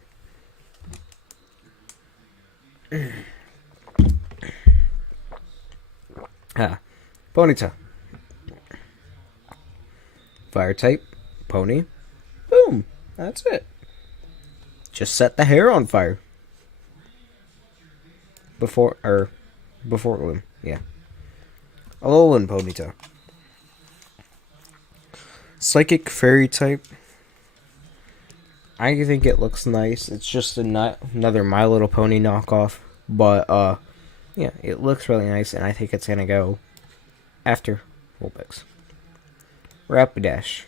Ponyta. Fire type, pony. Boom. That's it. Just set the hair on fire. Before Gloom. Yeah. Alolan Ponyta. Psychic fairy type. I think it looks nice. It's just another My Little Pony knockoff. But, yeah, it looks really nice, and I think it's gonna go after Vulpix. Rapidash.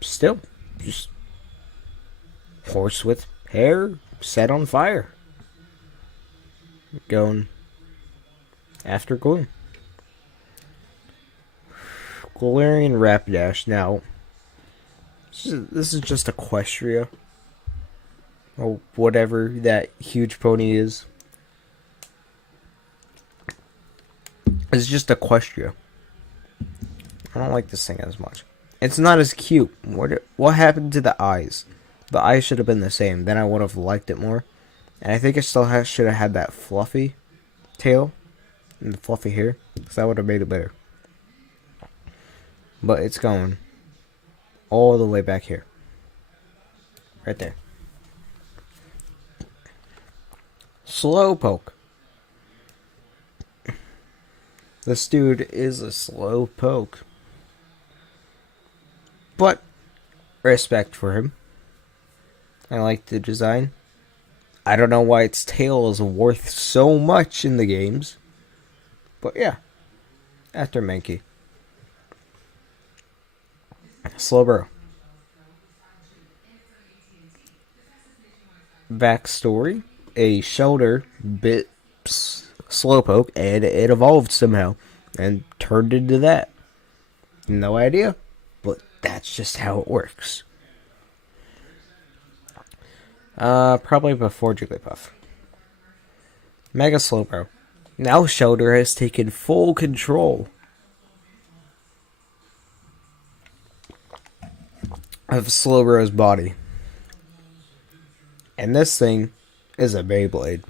Still, just horse with hair set on fire. Going after Gloom. Galarian Rapidash. Now, this is just Equestria. Or whatever that huge pony is. It's just Equestria. I don't like this thing as much. It's not as cute. What happened to the eyes? The eyes should have been the same. Then I would have liked it more. And I think it still should have had that fluffy tail and the fluffy hair. Because that would have made it better. But it's going all the way back here. Right there. Slowpoke. This dude is a Slowpoke. But, respect for him. I like the design. I don't know why its tail is worth so much in the games. But yeah. After Mankey. Slowbro. Backstory. A Shelter bit Slowpoke and it evolved somehow. And turned into that. No idea. But that's just how it works. Probably before Jigglypuff. Mega Slowbro. Now Shelter has taken full control of Slowbro's body. And this thing is a Beyblade.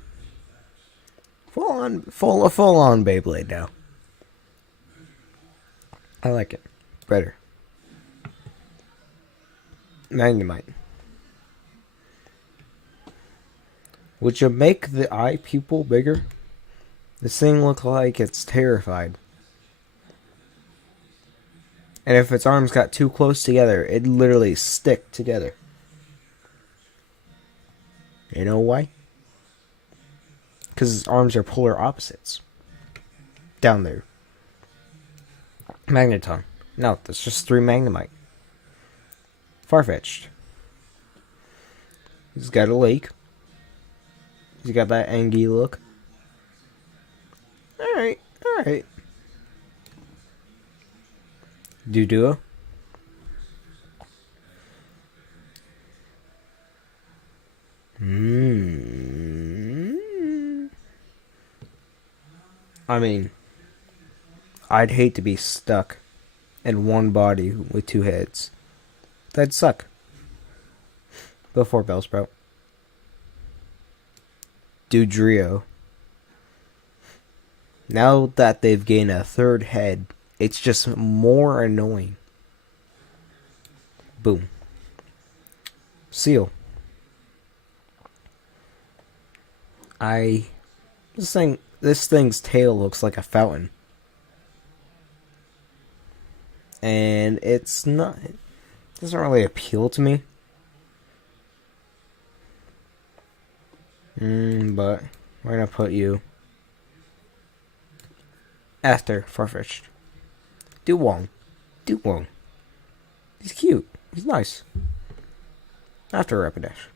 Full on Beyblade now. I like it. Better. Magnemite. Would you make the eye pupil bigger? This thing looks like it's terrified. And if its arms got too close together, it'd literally stick together. You know why? Because its arms are polar opposites. Down there. Magneton. No, that's just 3 Magnemite. Farfetch'd. He's got a lake. He's got that Angie look. Alright, alright. Duo. I mean, I'd hate to be stuck in one body with 2 heads. That'd suck. Before Bellsprout. Dodrio. Now that they've gained a 3rd head, it's just more annoying. Boom. Seal. This thing's tail looks like a fountain. And it doesn't really appeal to me. But we're gonna put you after Farfetch'd. Duwong. He's cute. He's nice. After Rapidash.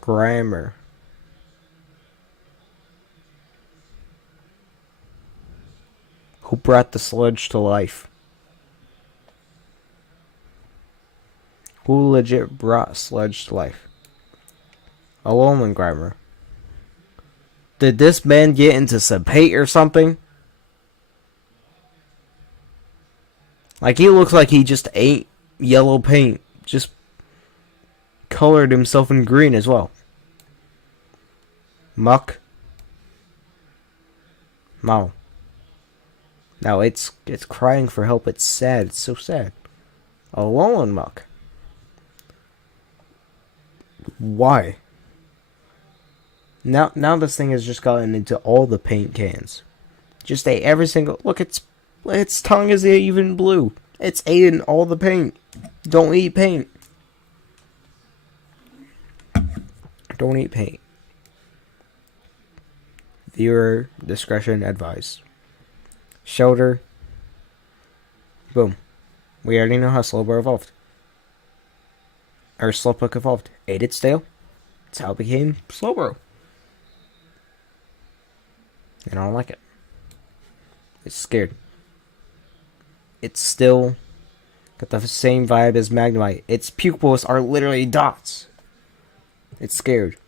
Grimer. Who brought the sludge to life? Who legit brought sludge to life? Alolan Grimer. Did this man get into some paint or something? Like, he looks like he just ate yellow paint. Just colored himself in green as well. Muck. Wow. Now it's crying for help. It's sad. It's so sad. Alone, Muck. Why? Now this thing has just gotten into all the paint cans. Just ate every single... Look, its tongue is even blue. It's eating all the paint. Don't eat paint. Don't eat paint. Viewer discretion advised. Shelter. Boom. We already know how Slowbro evolved. Or Slowpoke evolved. Ate its tail. That's how it became Slowbro. And I don't like it. It's scared. It's still got the same vibe as Magnemite. Its pupils are literally dots. It's scared.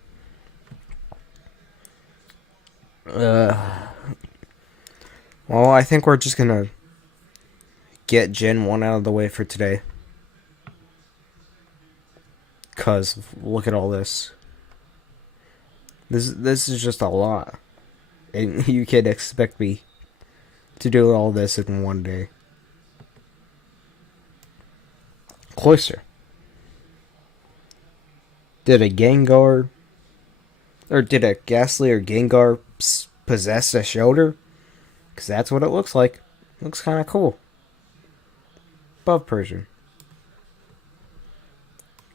Well, I think we're just gonna get Gen 1 out of the way for today. Cause look at all this. This is just a lot. And you can't expect me to do all this in one day. Cloister. Did a Gengar... Or did a Ghastly or Gengar possess a Shelter? Because that's what it looks like. Looks kind of cool. Above Persian.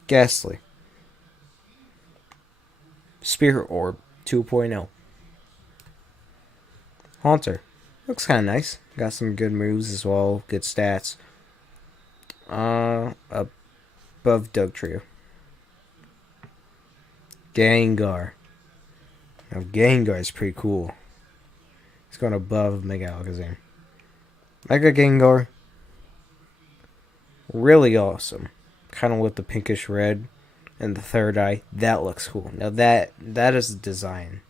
Ghastly. Spirit Orb 2.0. Haunter. Looks kind of nice. Got some good moves as well. Good stats. Above Dugtrio. Gengar. Now Gengar is pretty cool. It's going above Mega Alakazam. Mega Gengar. Really awesome. Kind of with the pinkish red and the third eye. That looks cool. Now that is design.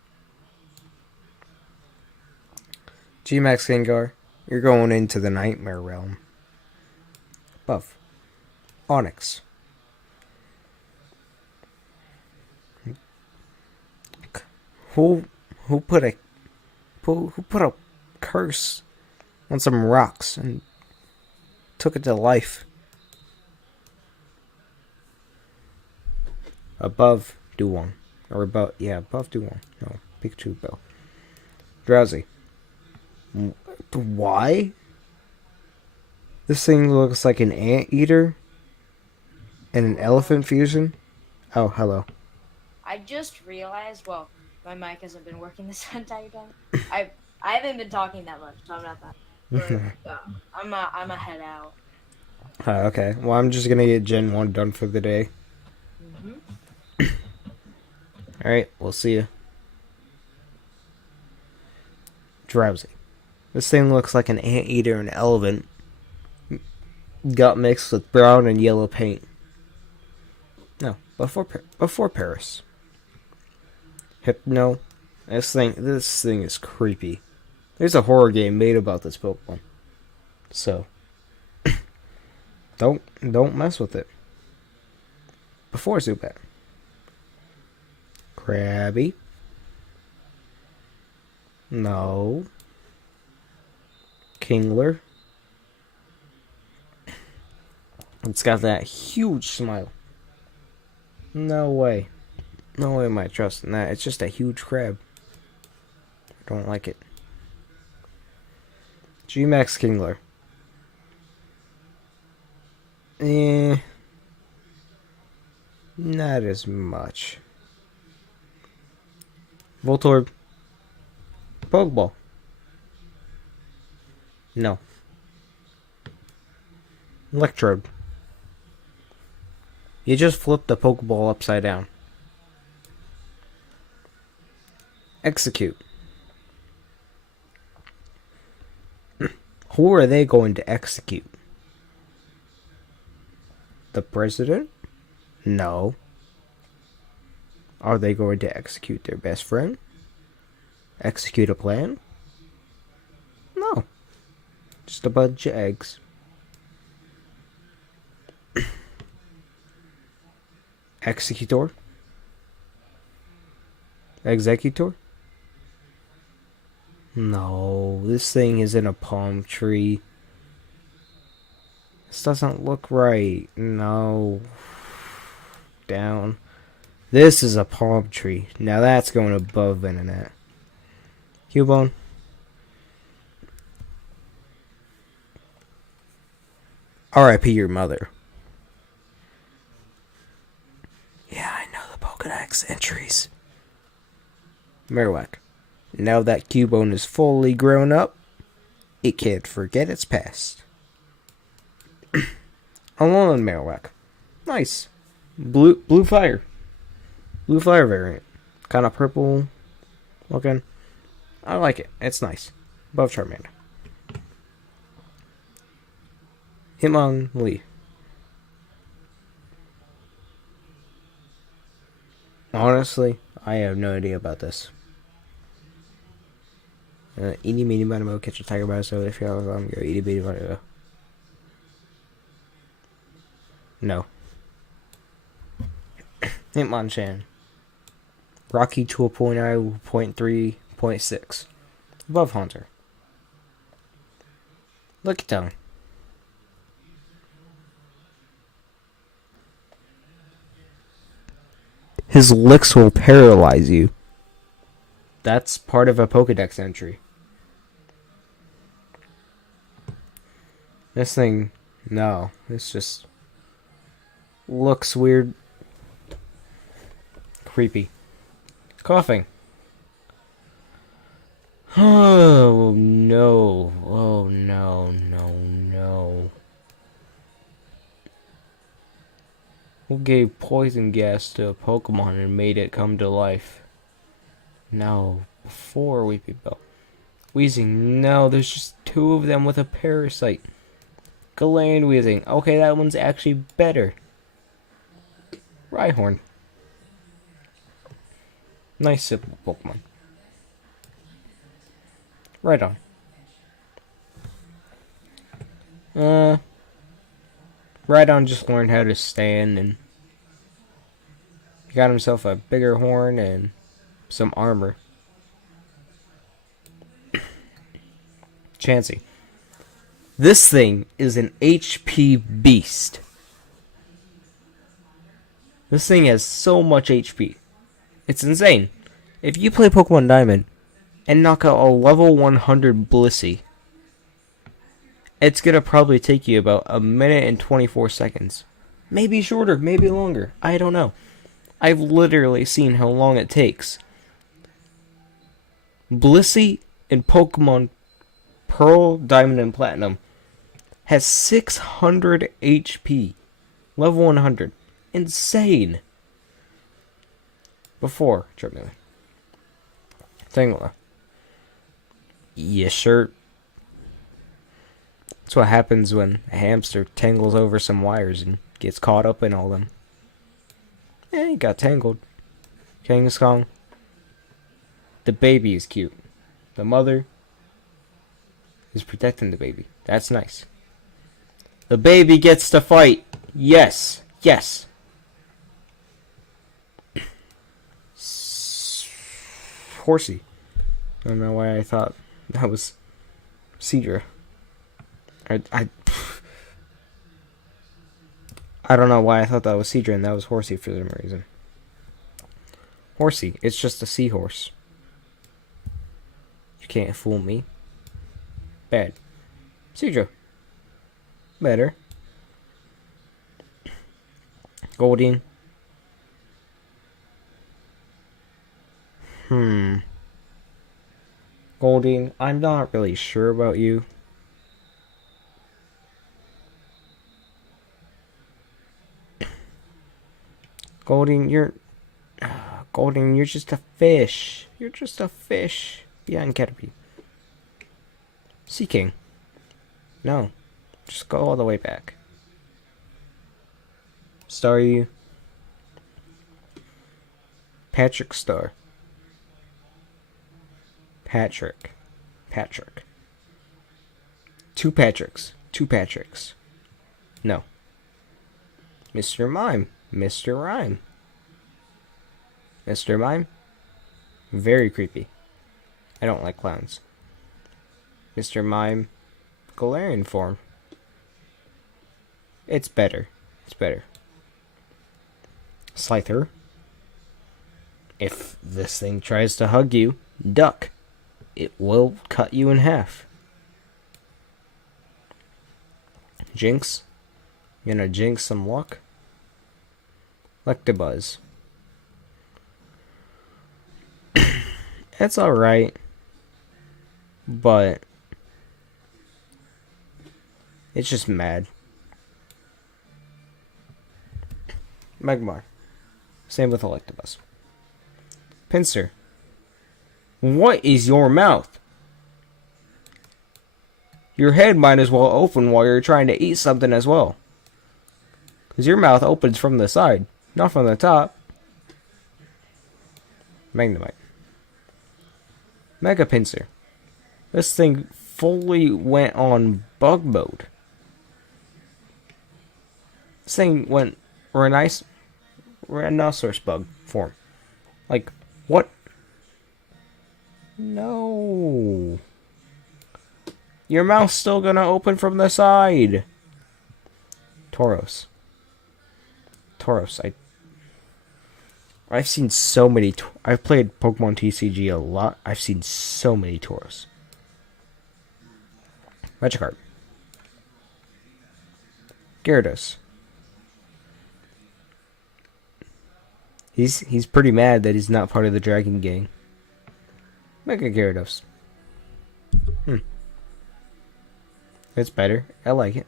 Gmax Gengar. You're going into the Nightmare Realm. Above. Onyx. Who put a curse on some rocks and took it to life? Above Duwong. Or above Duwong. No, Pikachu Bell. Drowsy. Why? This thing looks like an anteater and an elephant fusion. Oh, hello. I just realized, well, my mic hasn't been working this entire time. I haven't been talking that much, so I'm not that. But, I'm a head out. Okay. Well, I'm just gonna get Gen 1 done for the day. Alright, we'll see you. Drowsy. This thing looks like an anteater and elephant. Got mixed with brown and yellow paint. No, before Paris. Hypno. This thing is creepy. There's a horror game made about this Pokemon. So don't mess with it. Before Zubat. Krabby. No. Kingler. It's got that huge smile. No way. No way am I trusting that. It's just a huge crab. I don't like it. Gmax Kingler. Not as much. Voltorb. Pokeball. No. Electrode. You just flipped the Pokeball upside down. Execute. Who are they going to execute? The president? No. Are they going to execute their best friend? Execute a plan? No. Just a bunch of eggs. Executor? Executor? No, this thing is in a palm tree. This doesn't look right. No. Down. This is a palm tree. Now that's going above Venonet. Cubone. R.I.P. your mother. Yeah, I know the Pokedex entries. Marowak. Now that Cubone is fully grown up, it can't forget its past. Alolan Marowak. Nice. Blue fire. Blue fire variant. Kind of purple looking. I like it. It's nice. Above Charmander. Hitmonlee. Honestly, I have no idea about this. Eeny meeny miny mo, catch a tiger by so if you're go eeny meeny miny mo. No. Hitmonchan. Rocky 2.0, 0.3, 0.6. Above Haunter. Lickitung. His licks will paralyze you. That's part of a Pokedex entry. This thing, no, it's just looks weird. Creepy. Coughing. Oh no. Oh no, no, no. Who gave poison gas to a Pokemon and made it come to life? No. Before Weepy Bell. Wheezing. No, there's just two of them with a parasite. Gland Wheezing. Okay, that one's actually better. Rhyhorn. Nice simple Pokemon. Right on. Rhydon just learned how to stand and he got himself a bigger horn and some armor. Chansey. This thing is an HP beast. This thing has so much HP. It's insane. If you play Pokemon Diamond and knock out a level 100 Blissey, it's gonna probably take you about a minute and 24 seconds. Maybe shorter, maybe longer. I don't know. I've literally seen how long it takes. Blissey in Pokemon Pearl, Diamond, and Platinum has 600 HP. Level 100. Insane. Before Charmander. Tangela. Yes, sure. That's what happens when a hamster tangles over some wires and gets caught up in all them. Yeah, he got tangled. Kangaskong. The baby is cute. The mother is protecting the baby. That's nice. The baby gets to fight. Yes. Yes. Horsey. I don't know why I thought that was Seadra. I don't know why I thought that was Seadra and that was Horsey for some reason. Horsey. It's just a seahorse. You can't fool me. Bad. Seadra. Better. Goldeen. Goldeen, I'm not really sure about you. Goldeen, you're just a fish. You're just a fish. Behind Caterpie. Seaking. No. Just go all the way back. Staryu. Patrick Star. Patrick. Two Patricks. No. Mr. Rhyme. Mr. Mime, very creepy. I don't like clowns. Mr. Mime, Galarian form. It's better. It's better. Scyther. If this thing tries to hug you, duck. It will cut you in half. Jinx. Gonna jinx some luck. Electabuzz. It's alright. But it's just mad. Magmar. Same with Electabuzz. Pinsir. What is your mouth? Your head might as well open while you're trying to eat something as well. Because your mouth opens from the side, not from the top. Magnemite. Megapincer. This thing fully went on bug mode. This thing went rhinoceros bug form. Like, what? No. Your mouth's still gonna open from the side. Tauros. I've seen so many. I've played Pokemon TCG a lot. I've seen so many Tauros. Magikarp. Gyarados. He's pretty mad that he's not part of the Dragon Gang. Mega Gyarados. It's better. I like it.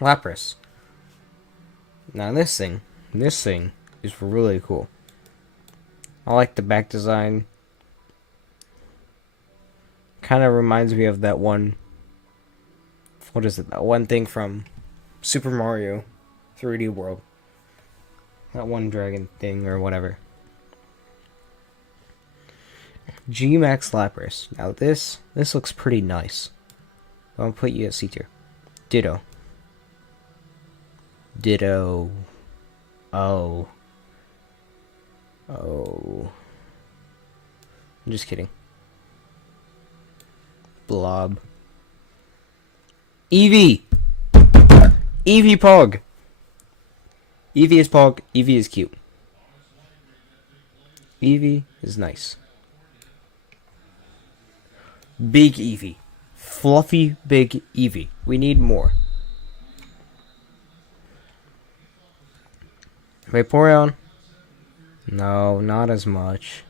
Lapras. Now this thing is really cool. I like the back design. Kind of reminds me of that one. What is it? That one thing from Super Mario 3D World. That one dragon thing or whatever. Gmax Lapras. Now this looks pretty nice. I'll put you at C tier. Ditto. Oh. I'm just kidding. Blob. Eevee! Eevee Pog! Eevee is Pog. Eevee is cute. Eevee is nice. Big Eevee. Fluffy big Eevee. We need more. Vaporeon? No, not as much.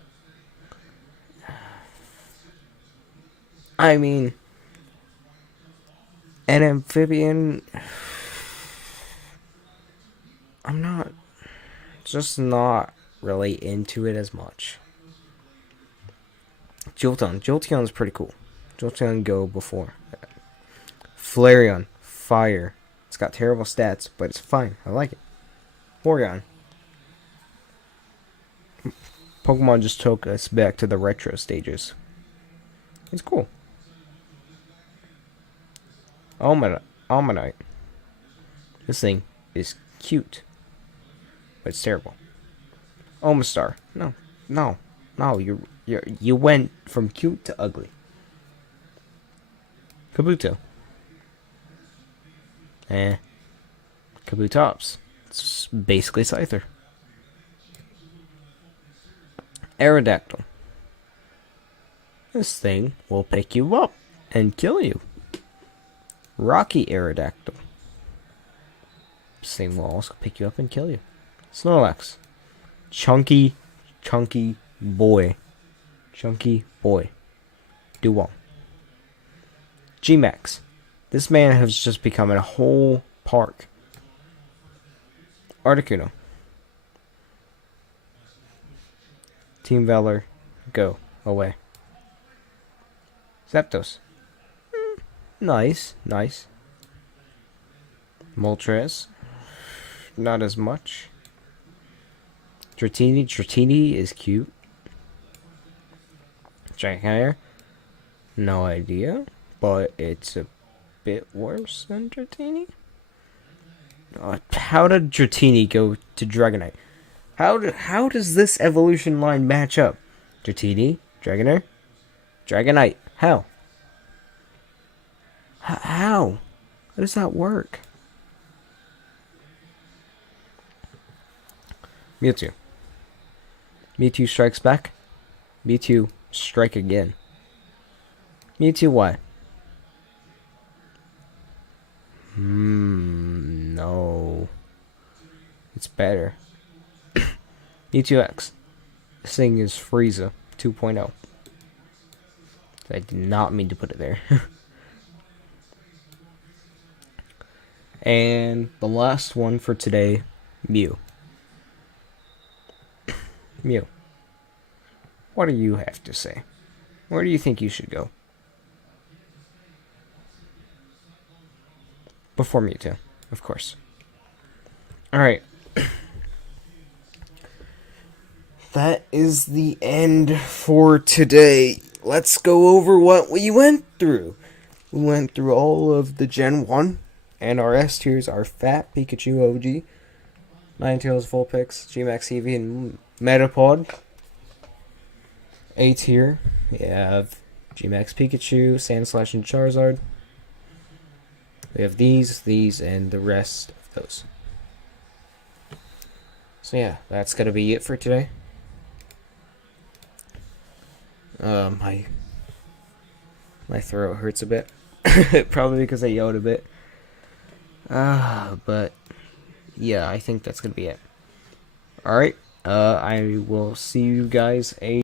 I mean, an amphibian. I'm just not really into it as much. Jolteon's pretty cool. Jolteon go before. Flareon, fire. It's got terrible stats, but it's fine. I like it. Porygon. Pokemon just took us back to the retro stages. It's cool. Almanite. This thing is cute, but it's terrible. Omastar. No. You went from cute to ugly. Kabuto. Kabutops. It's basically Scyther. Aerodactyl. This thing will pick you up and kill you. Rocky Aerodactyl. This thing will also pick you up and kill you. Snorlax. Chunky boy. Do well. Gmax. This man has just become a whole park. Articuno. Team Valor. Go. Away. Zapdos. Nice. Moltres. Not as much. Dratini is cute. Dragonfire. No idea, but it's a bit worse than Dratini. How did Dratini go to Dragonite? How does this evolution line match up? Dratini, Dragonair, Dragonite. How? How? How does that work? Mewtwo. Mewtwo strikes back. Mewtwo strike again. Mewtwo what? No. It's better. Mewtwo X. This thing is Frieza 2.0. I did not mean to put it there. And the last one for today, Mew. Mew. What do you have to say? Where do you think you should go? Before Mewtwo, of course. Alright. That is the end for today. Let's go over what we went through. We went through all of the Gen 1 and our S tiers, our Fat Pikachu OG, Ninetales, Vulpix, Gmax Eevee, and Metapod. A tier, we have Gmax Pikachu, Sandslash, and Charizard. We have these, and the rest of those. So yeah, that's gonna be it for today. My throat hurts a bit. Probably because I yelled a bit. But yeah, I think that's gonna be it. Alright, I will see you guys